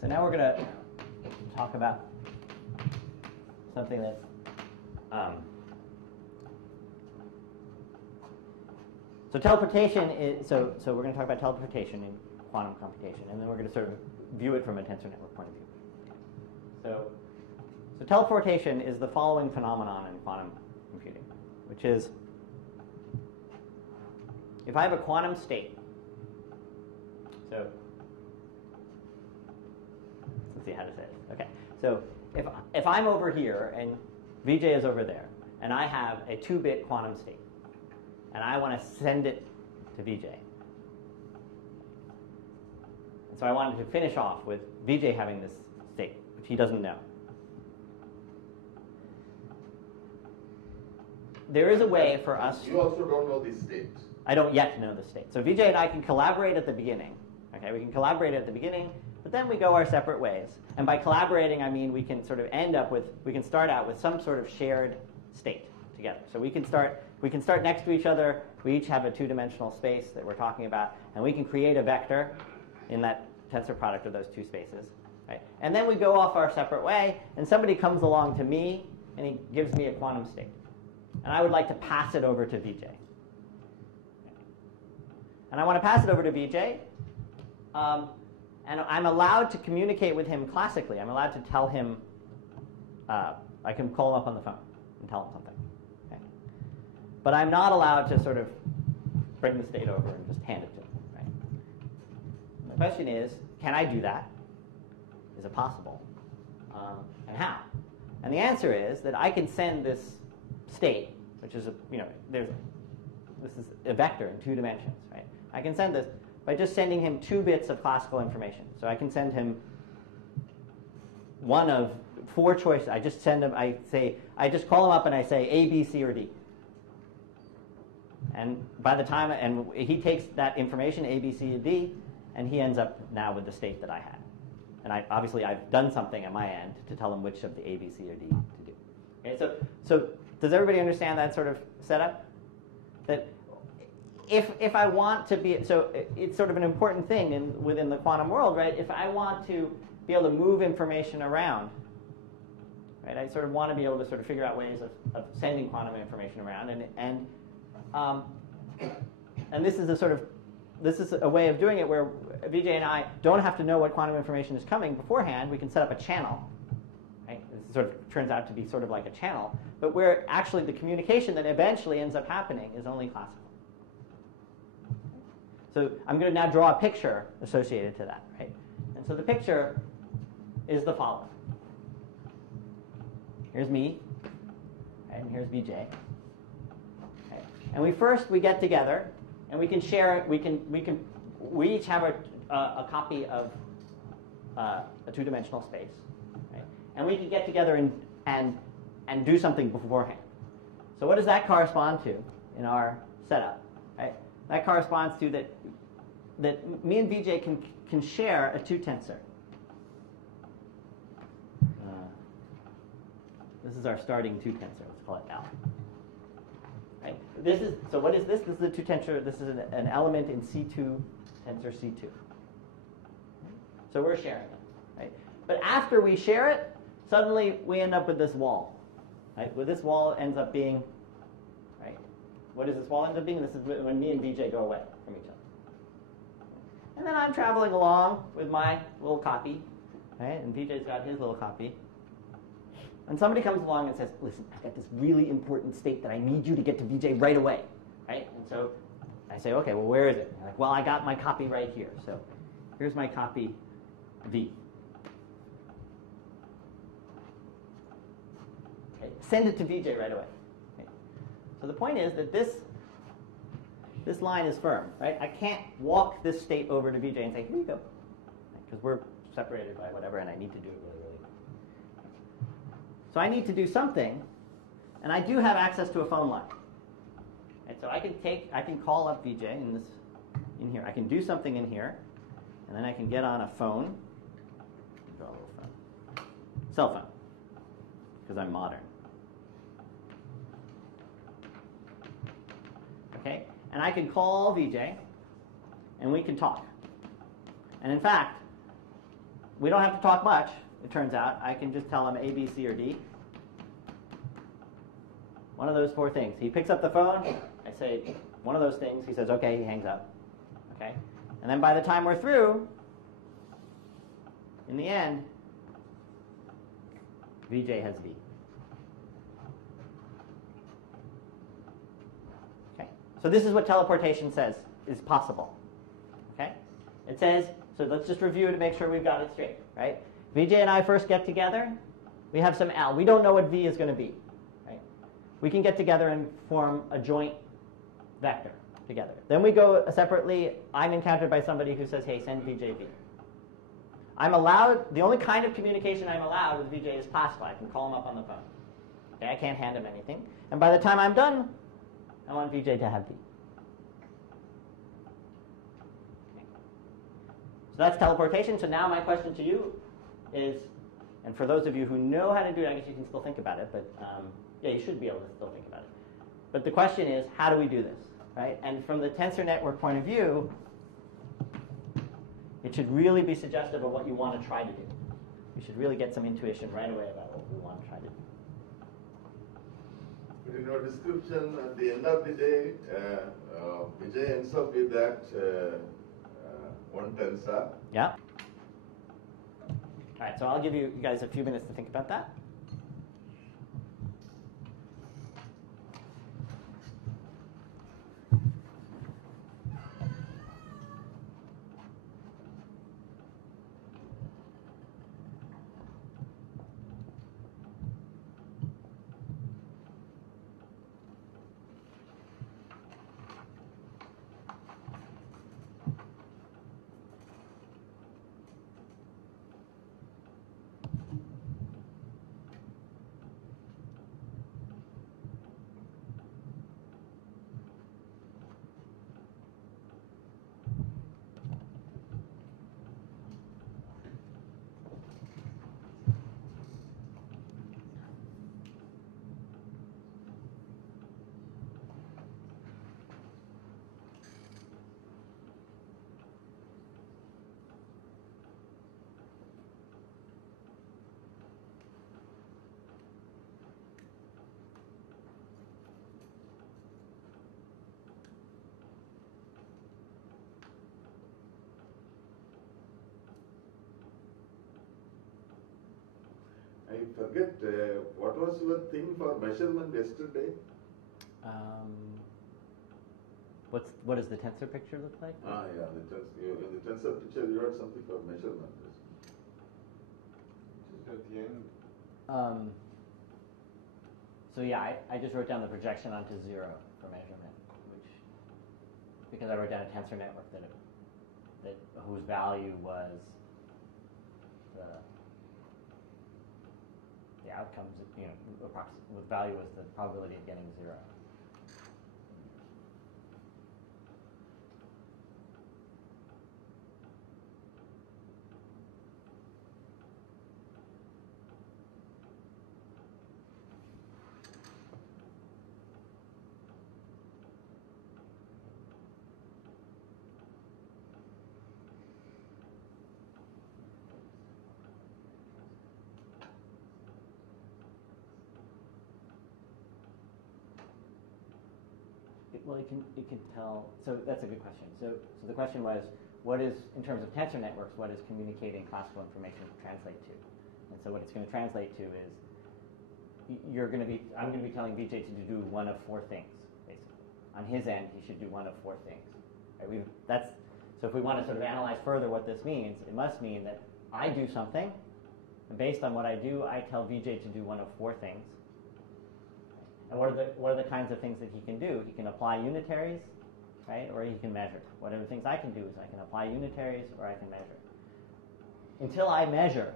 So now we're going to talk about something that's so teleportation is so we're going to talk about teleportation in quantum computation, and then we're going to sort of view it from a tensor network point of view. So teleportation is the following phenomenon in quantum computing, which is if I have a quantum state, so let's see how to say it. Okay, so if I'm over here and VJ is over there, and I have a 2-bit quantum state, and I want to send it to VJ, and so I wanted to finish off with VJ having this state, which he doesn't know. There is a way for us. You also don't know these states. I don't yet know the state. So VJ and I can collaborate at the beginning. Okay, we can collaborate at the beginning, but then we go our separate ways. And by collaborating, I mean we can sort of we can start out with some sort of shared state together. So we can start next to each other. We each have a 2-dimensional space that we're talking about, and we can create a vector in that tensor product of those two spaces. Right? And then we go off our separate way, and somebody comes along to me, and he gives me a quantum state. And I would like to pass it over to VJ. And I want to pass it over to VJ, and I'm allowed to communicate with him classically. I'm allowed to tell him, I can call him up on the phone and tell him something. Okay? But I'm not allowed to sort of bring the state over and just hand it to him. Right? The question is, can I do that? Is it possible? And how? And the answer is that I can send this state, which is this is a vector in 2 dimensions, right? I can send this by just sending him 2 bits of classical information. So I can send him one of 4 choices. I just send him. I just call him up and I say A, B, C, or D. And by the time he takes that information A, B, C, or D, and he ends up now with the state that I had. And obviously I've done something at my end to tell him which of the A, B, C, or D to do. Okay, so does everybody understand that sort of setup? That if I want to be, so it's sort of an important thing within the quantum world, right? If I want to be able to move information around, right? I sort of want to be able to sort of figure out ways of sending quantum information around, and this is a way of doing it where VJ and I don't have to know what quantum information is coming beforehand. We can set up a channel. Right? This sort of turns out to be sort of like a channel, but where actually the communication that eventually ends up happening is only classical. So I'm going to now draw a picture associated to that, right? And so the picture is the following. Here's me, right? And here's VJ. Okay? And we get together, and we can share. We each have a copy of a 2-dimensional space, right? And we can get together and do something beforehand. So what does that correspond to in our setup? Right? That corresponds to that me and VJ can share a 2 tensor. This is our starting 2 tensor. Let's call it L. Right? So what is this? This is a 2 tensor. This is an element in C2, tensor C2. So we're sharing it. Right? But after we share it, suddenly we end up with this wall. Right? Well, this wall ends up being, right? What does this wall end up being? This is when me and VJ go away from each other. And then I'm traveling along with my little copy, right? And VJ's got his little copy. And somebody comes along and says, listen, I've got this really important state that I need you to get to VJ right away, right? And so I say, okay, well, where is it? They're like, well, I got my copy right here. So here's my copy V. Okay, send it to VJ right away. Okay. So the point is that this line is firm, right? I can't walk this state over to VJ and say, here you go, because we're separated by whatever, and I need to do it really, really. So I need to do something, and I do have access to a phone line. And so I can call up VJ in here. I can do something in here, and then I can get on a phone. Draw a little phone. Cell phone, because I'm modern. Okay, and I can call VJ, and we can talk. And in fact, we don't have to talk much, it turns out. I can just tell him A, B, C, or D. One of those four things. He picks up the phone, I say one of those things, he says, okay, he hangs up. Okay? And then by the time we're through, in the end, VJ has D. Okay? So this is what teleportation says is possible. Okay? It says, so let's just review to make sure we've got it straight, right? VJ and I first get together, we have some L. We don't know what V is going to be, right? We can get together and form a joint vector together. Then we go separately. I'm encountered by somebody who says, hey, send VJ V. I'm allowed, the only kind of communication I'm allowed with VJ is classical. I can call him up on the phone. Okay, I can't hand him anything. And by the time I'm done, I want VJ to have D. Okay. So that's teleportation. So now my question to you is, and for those of you who know how to do it, I guess you can still think about it, but yeah, you should be able to still think about it. But the question is, how do we do this, right? And from the tensor network point of view, it should really be suggestive of what you want to try to do. You should really get some intuition right away about what we want to try to do. But in your description, at the end of the day, Vijay ends up with that one tensor. Yeah. All right, so I'll give you guys a few minutes to think about that. I forget, what was your thing for measurement yesterday? What does the tensor picture look like? Yeah, in the tensor picture you had something for measurement. Just at the end. So yeah, I just wrote down the projection onto 0 for measurement, because I wrote down a tensor network whose value was the outcomes, with value was the probability of getting 0. Well, it can tell. So that's a good question. So the question was, what is, in terms of tensor networks, what is communicating classical information translate to? And so what it's going to translate to is, I'm going to be telling VJ to do one of 4 things, basically. On his end, he should do one of 4 things. Right? So if we want to sort of analyze further what this means, it must mean that I do something, and based on what I do, I tell VJ to do one of 4 things. And what are the kinds of things that he can do? He can apply unitaries, right? Or he can measure. Whatever things I can do is I can apply unitaries or I can measure. Until I measure,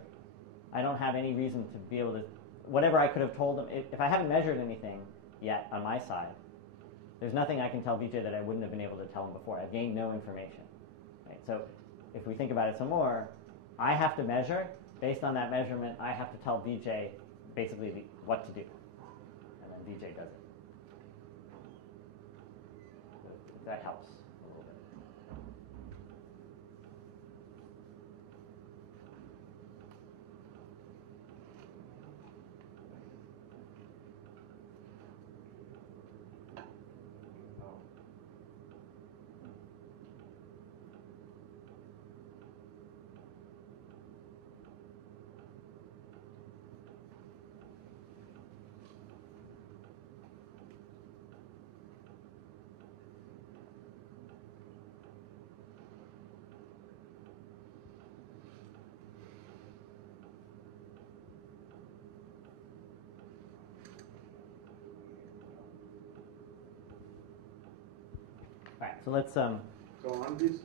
I don't have any reason to be able to, whatever I could have told him, if I haven't measured anything yet on my side, there's nothing I can tell VJ that I wouldn't have been able to tell him before. I've gained no information. Right? So if we think about it some more, I have to measure. Based on that measurement, I have to tell VJ basically what to do. And then VJ does it. If that helps a little bit. All right, so let's So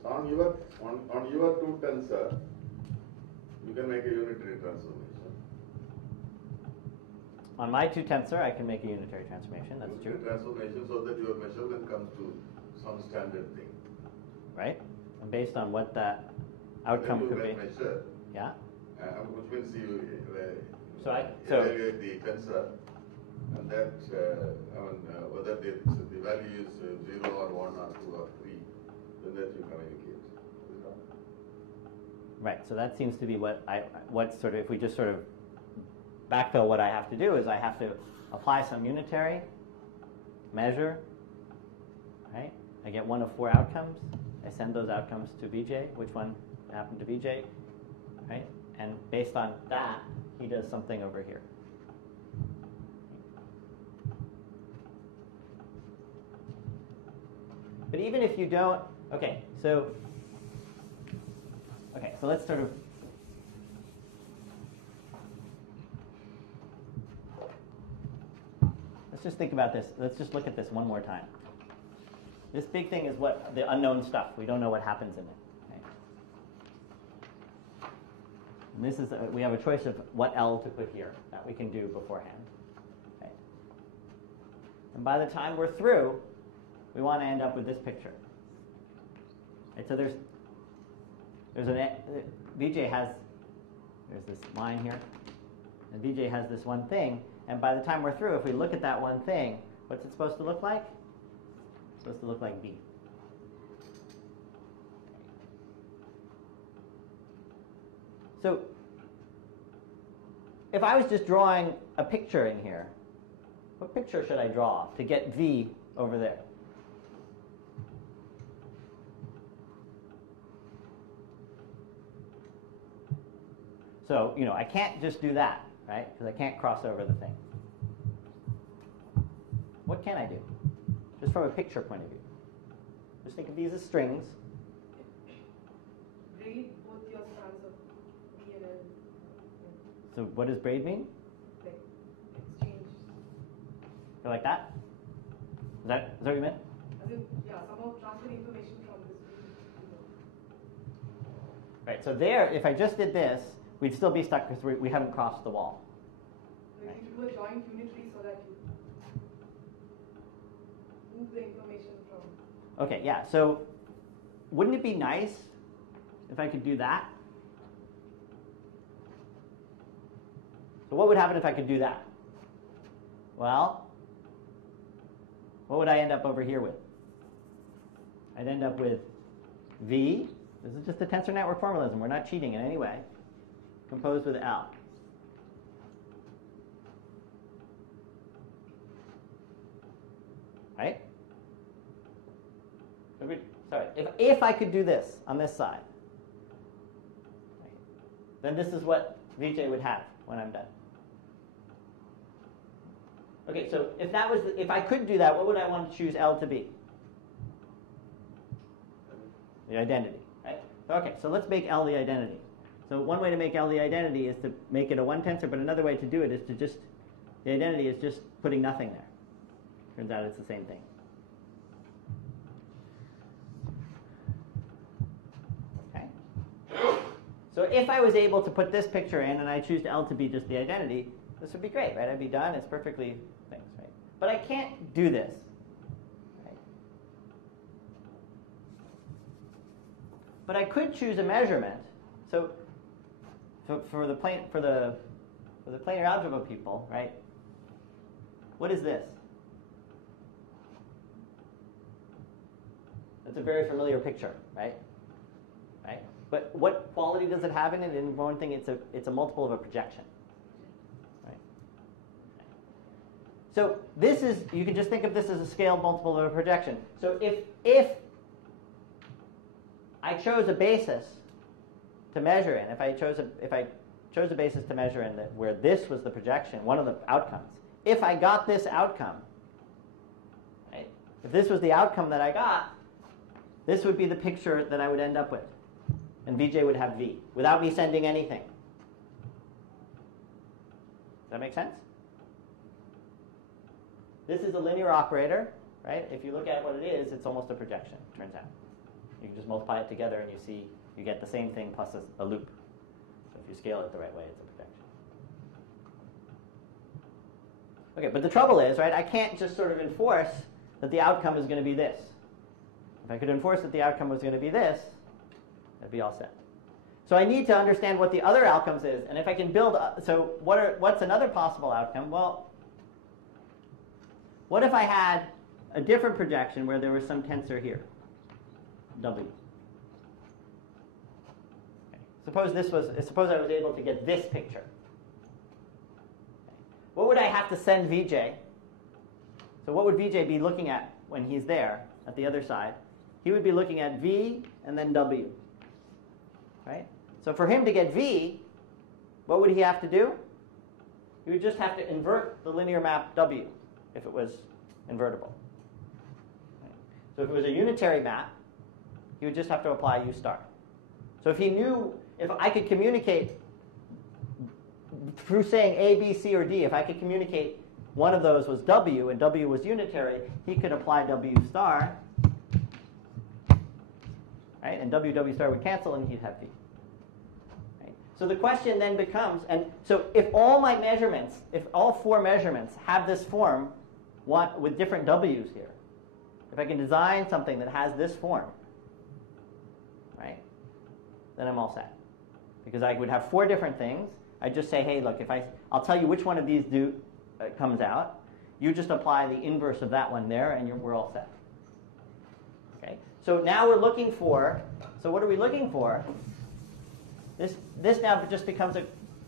on your two tensor, you can make a unitary transformation. on my two tensor, I can make a unitary transformation. That's Unitary true, transformation so that your measurement comes to some standard thing. right? And based on what that outcome then you could be. measure, Yeah. which means you So evaluate the tensor, and that whether the value is 0 or 1 or 2 or 3, then that you communicate. Right. So that seems to be what sort of, if we just sort of backfill, what I have to do is I have to apply some unitary, measure, right? I get one of 4 outcomes. I send those outcomes to VJ. Which one happened to VJ, right? And based on that, he does something over here. But even if you don't, okay, so let's sort of, let's just think about this. Let's just look at this one more time. This big thing is what the unknown stuff. We don't know what happens in it. Okay? And this is, we have a choice of what L to put here that we can do beforehand. Okay? And by the time we're through, we want to end up with this picture. Right, so there's VJ has, there's this line here, and VJ has this one thing, and by the time we're through, if we look at that one thing, what's it supposed to look like? It's supposed to look like B. So if I was just drawing a picture in here, what picture should I draw to get V over there? So, I can't just do that, right? Because I can't cross over the thing. What can I do? Just from a picture point of view. Just think of these as strings. Braid both your strands of B and L. So what does braid mean? Like exchange. Like that? Is that what you meant? As in, somehow transfer information from this to Right, so there, if I just did this, we'd still be stuck because we haven't crossed the wall. Like you do a joint unitary so that you move the information from. Okay, yeah, so wouldn't it be nice if I could do that? So what would happen if I could do that? Well, what would I end up over here with? I'd end up with V. This is just a tensor network formalism. We're not cheating in any way. Composed with L. Right? Sorry, if I could do this on this side, right, then this is what VJ would have when I'm done. Okay, so if I could do that, what would I want to choose L to be? The identity, right? Okay, so let's make L the identity. So one way to make L the identity is to make it a one tensor, but another way to do it is to just, the identity is just putting nothing there. Turns out it's the same thing. So if I was able to put this picture in and I choose L to be just the identity, this would be great, right? I'd be done. It's perfectly things, right? But I can't do this. Right? But I could choose a measurement. So for the planar algebra people, right? What is this? It's a very familiar picture, right? Right? But what quality does it have in it? In one thing, it's a multiple of a projection. Right? So this is, you can just think of this as a scaled multiple of a projection. So if I chose a basis to measure in, if I chose a basis to measure in that where this was the projection, one of the outcomes, if I got this outcome, right? If this was the outcome that I got, this would be the picture that I would end up with. And Vj would have V, without me sending anything. Does that make sense? This is a linear operator, right? If you look at what it is, it's almost a projection, turns out. You can just multiply it together and you get the same thing plus a loop. So if you scale it the right way, it's a projection. Okay, but the trouble is, right, I can't just sort of enforce that the outcome is going to be this. If I could enforce that the outcome was going to be this, that'd be all set. So I need to understand what the other outcomes is, and if I can build, so what's another possible outcome? Well, what if I had a different projection where there was some tensor here, W? Okay. Suppose I was able to get this picture. What would I have to send Vj? So what would Vj be looking at when he's there at the other side? He would be looking at V and then W. Right? So for him to get V, what would he have to do? He would just have to invert the linear map W if it was invertible. Right? So if it was a unitary map, he would just have to apply U star. So if I could communicate through saying A, B, C, or D, if I could communicate one of those was W and W was unitary, he could apply W star. Right? And W star would cancel and he'd have V. Right? So the question then becomes, and so if all my measurements, if all four measurements have this form with different W's here, if I can design something that has this form, right, then I'm all set. Because I would have four different things. I'd just say, hey, look, I'll tell you which one of these comes out. You just apply the inverse of that one there, and we're all set. Okay. So now we're looking for, so what are we looking for? This now just becomes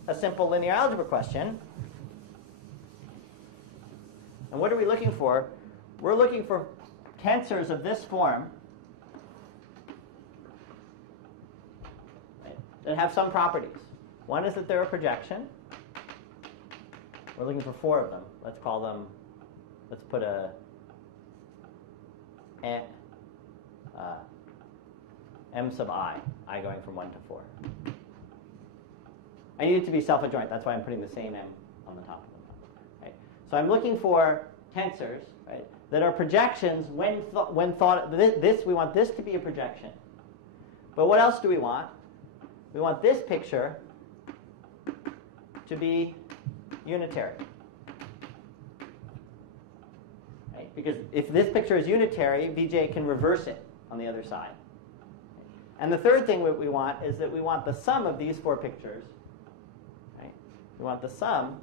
a simple linear algebra question. And what are we looking for? We're looking for tensors of this form, right, that have some properties. One is that they're a projection. We're looking for four of them. Let's call them, let's put m sub I going from 1 to 4. I need it to be self-adjoint. That's why I'm putting the same m on the top of them. Right? So I'm looking for tensors, right, that are projections when thought. We want this to be a projection. But what else do we want? We want this picture to be unitary. Right? Because if this picture is unitary, Vj can reverse it on the other side. And the third thing we want is that we want the sum of these four pictures. Right? We want the sum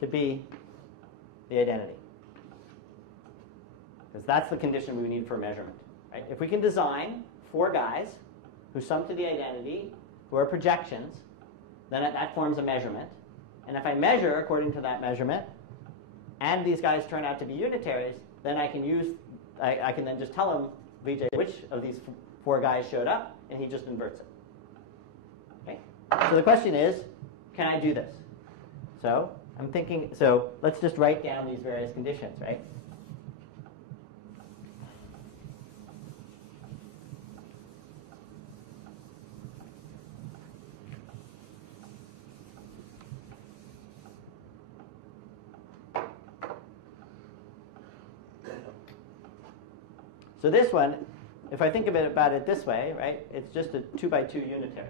to be the identity. Because that's the condition we need for measurement. Right? If we can design four guys who sum to the identity, who are projections, then that forms a measurement. And if I measure according to that measurement, and these guys turn out to be unitaries, then I can then just tell him, Vj, which of these four guys showed up, and he just inverts it. Okay? So the question is, can I do this? So I'm thinking, so let's just write down these various conditions, right? So this one, if I think about it this way, right, it's just a 2 by 2 unitary.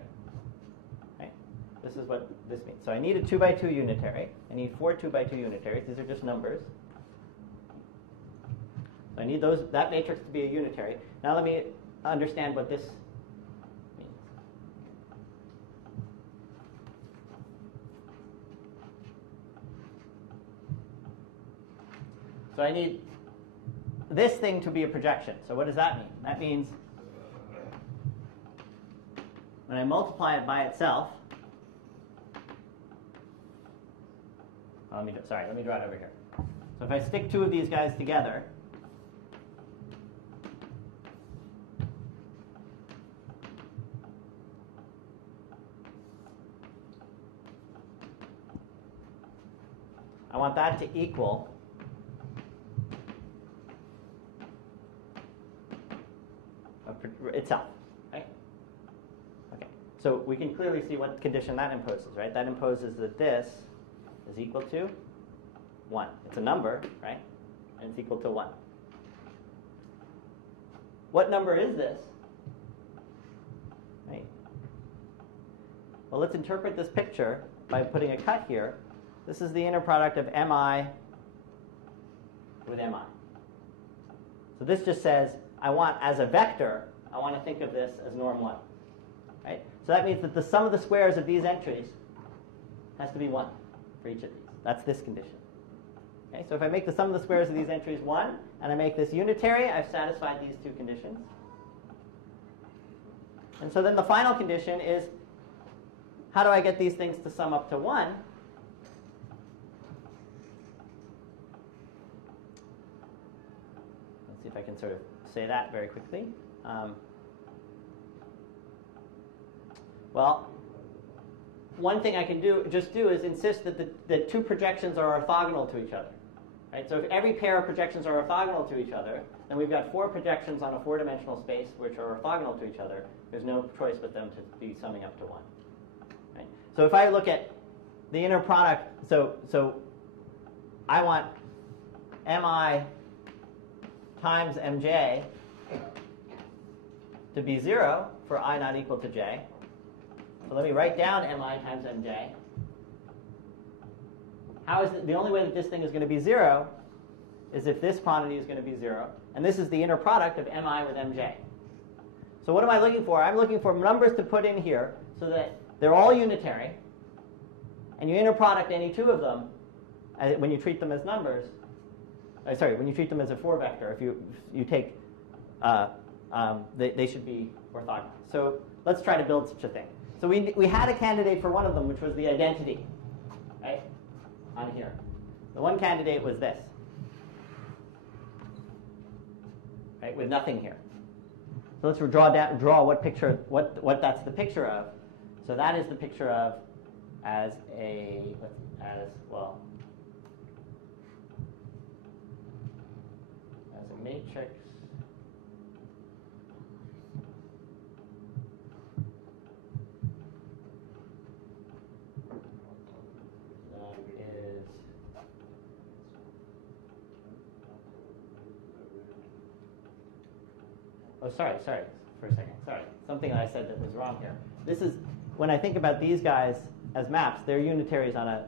Right? This is what this means. So I need a 2 by 2 unitary. I need 4 2 by 2 unitaries. These are just numbers. So I need that matrix to be a unitary. Now let me understand what this means. So I need this thing to be a projection. So what does that mean? That means when I multiply it by itself, let me draw it over here. So if I stick two of these guys together, I want that to equal itself, right? Okay, so we can clearly see what condition that imposes, right? That imposes that this is equal to 1. It's a number, right? And it's equal to 1. What number is this? Right? Well, let's interpret this picture by putting a cut here. This is the inner product of mi with mi. So this just says, I want, as a vector, I want to think of this as norm 1. Right? So that means that the sum of the squares of these entries has to be 1 for each of these. That's this condition. Okay? So if I make the sum of the squares of these entries 1, and I make this unitary, I've satisfied these two conditions. And so then the final condition is, how do I get these things to sum up to 1? Let's see if I can sort of say that very quickly. Well, one thing I can do is insist that the two projections are orthogonal to each other. Right? So if every pair of projections are orthogonal to each other, then we've got 4 projections on a 4-dimensional space which are orthogonal to each other. There's no choice but them to be summing up to 1. Right? So if I look at the inner product, so I want mi times mj to be 0 for I not equal to j. So let me write down mi times mj. How is the only way that this thing is going to be 0 is if this quantity is going to be 0, and this is the inner product of mi with mj. So what am I looking for? I'm looking for numbers to put in here so that they're all unitary, and you inner product any two of them when you treat them as numbers. When you treat them as a 4 vector, if you take, they should be orthogonal. So let's try to build such a thing. So we had a candidate for one of them, which was the identity, right, on here. The one candidate was this, right, with nothing here. So let's draw what that's the picture of. So that is the picture of as a matrix sorry for a second. Sorry, something I said that was wrong here. This is, when I think about these guys as maps, they're unitaries on a,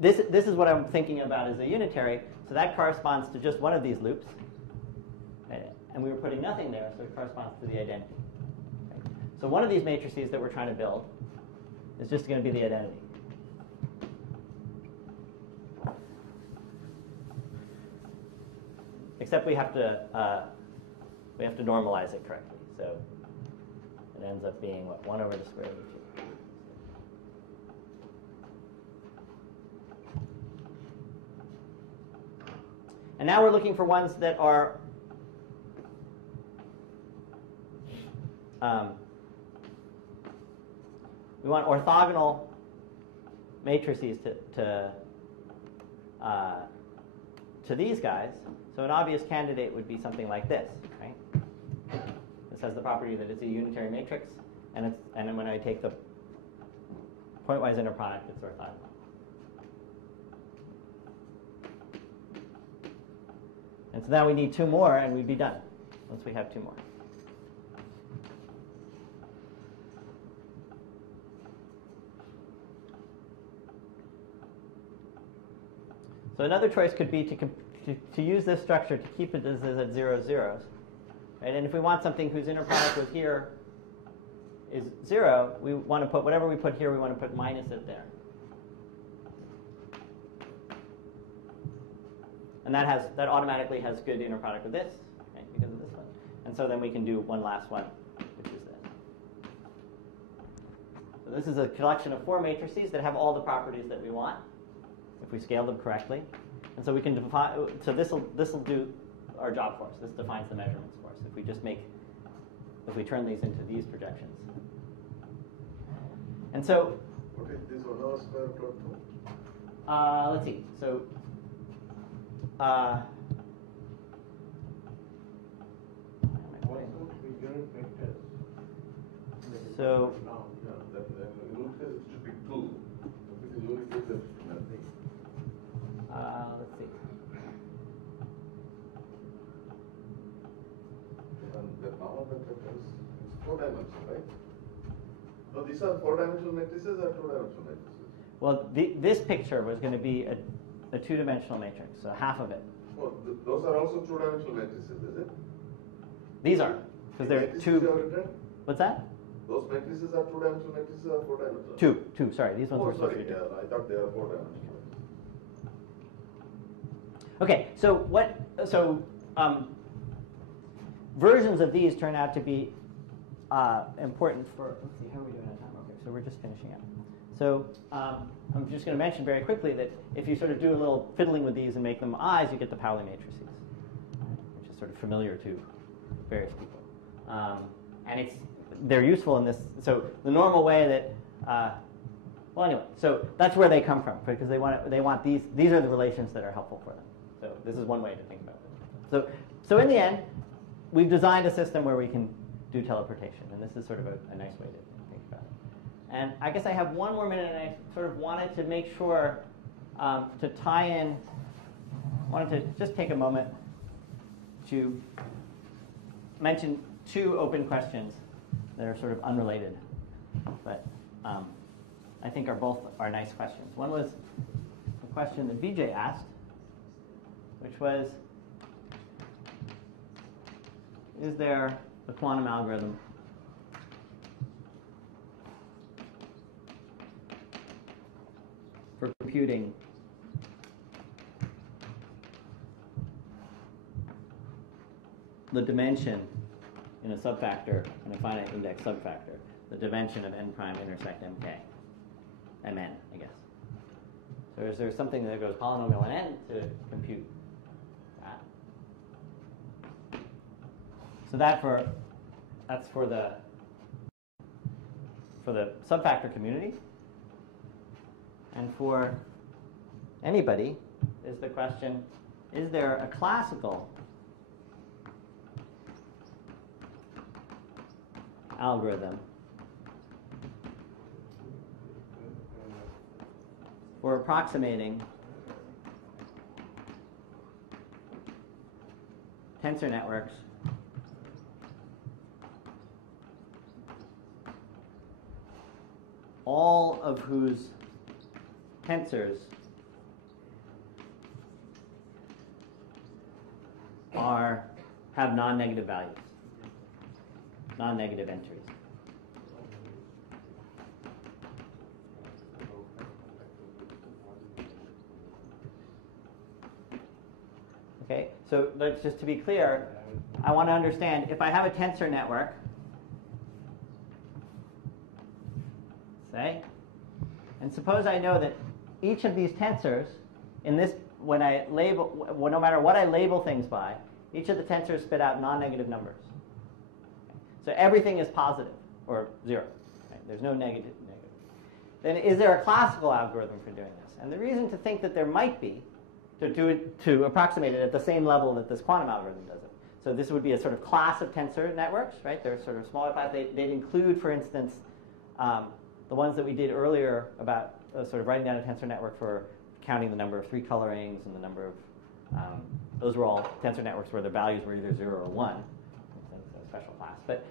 This is what I'm thinking about as a unitary, so that corresponds to just one of these loops. And we were putting nothing there, so it corresponds to the identity. Okay. So one of these matrices that we're trying to build is just going to be the identity. Except we have to normalize it correctly. So it ends up being, 1 over the square root of 2. And now we're looking for ones that are we want orthogonal matrices to these guys. So an obvious candidate would be something like this, right? This has the property that it's a unitary matrix, and then when I take the pointwise inner product, it's orthogonal. And so now we need 2 more, and we'd be done once we have 2 more. So another choice could be to use this structure to keep it as at 0, 0s. Right? And if we want something whose inner product with here is 0, we want to put whatever we put here, we want to put minus it there. And that automatically has good inner product with this, right, because of this one. And so then we can do one last one, which is this. So this is a collection of 4 matrices that have all the properties that we want, if we scale them correctly. And so we can define, so this will do our job for us. This defines the measurements for us. If we turn these into these projections. And so, what is this 1 over square plot to? Let's see. So, so That unit case it should be 2. If it is unit case, there should be nothing. let's see. And the normal vector is 4-dimensional, right? No, these are 4-dimensional matrices or 2-dimensional matrices? Well, this picture was going to be a 2-dimensional matrix, so half of it. Oh, those are also 2-dimensional matrices, is it? These are, because they're Matrices 2. you have written? What's that? Those matrices are 2-dimensional matrices or 4-dimensional? 2. Sorry, these ones Oh, were supposed to sorry, be 2. yeah, I thought they are 4-dimensional. Okay, so versions of these turn out to be important for. Let's see, how are we doing on time? Okay, so we're just finishing up. So I'm just going to mention very quickly that if you sort of do a little fiddling with these and make them eyes, you get the Pauli matrices, which is sort of familiar to various people. And they're useful in this. So the normal way that, well, anyway, so that's where they come from, because they want these. These are the relations that are helpful for them. So this is one way to think about it. So in the end, we've designed a system where we can do teleportation, and this is sort of a nice way to think about it. And I guess I have 1 more minute, and I sort of wanted to make sure to tie in. Wanted to just take a moment to mention 2 open questions that are sort of unrelated, but I think are nice questions. One was a question that Vijay asked, which was, is there a quantum algorithm for computing the dimension in a subfactor, in a finite index subfactor, the dimension of n prime intersect mk, mn, I guess. So is there something that goes polynomial in n to compute that? So that's for the subfactor community. And for anybody is the question, is there a classical algorithm for approximating tensor networks all of whose tensors have non-negative values, non-negative entries. Okay, so let's just to be clear, I want to understand if I have a tensor network, say, and suppose I know that each of these tensors in this, no matter what I label things by, each of the tensors spit out non-negative numbers. So everything is positive or 0. Right? There's no negative. Then is there a classical algorithm for doing this? And the reason to think that there might be to approximate it at the same level that this quantum algorithm does it. So this would be a sort of class of tensor networks, right? They're sort of smaller class. They'd include, for instance, the ones that we did earlier about sort of writing down a tensor network for counting the number of 3 colorings and the number Those were all tensor networks where the values were either 0 or 1. It's a special class. But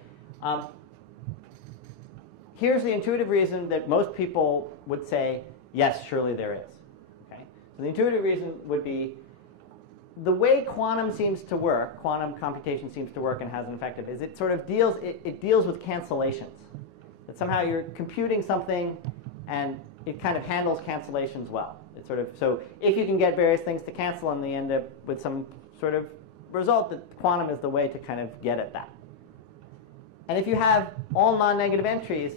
here's the intuitive reason that most people would say, yes, surely there is. Okay? So the intuitive reason would be the way quantum computation seems to work and has an effective is it sort of deals with cancellations. That somehow you're computing something and it kind of handles cancellations well. It's sort of, so if you can get various things to cancel and they end up with some sort of result, that quantum is the way to kind of get at that. And if you have all non-negative entries,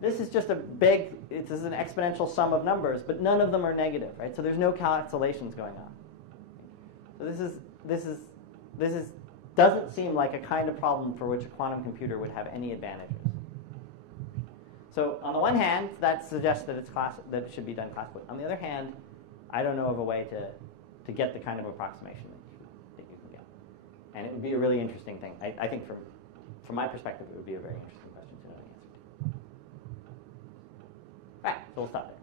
this is just this is an exponential sum of numbers, but none of them are negative, right? So there's no cancellations going on. So this doesn't seem like a kind of problem for which a quantum computer would have any advantages. So on the one hand, that suggests that that it should be done classically. On the other hand, I don't know of a way to get the kind of approximation that you can get. And it would be a really interesting thing. I think from my perspective, it would be a very interesting question to know the answer to. All right, so we'll stop there.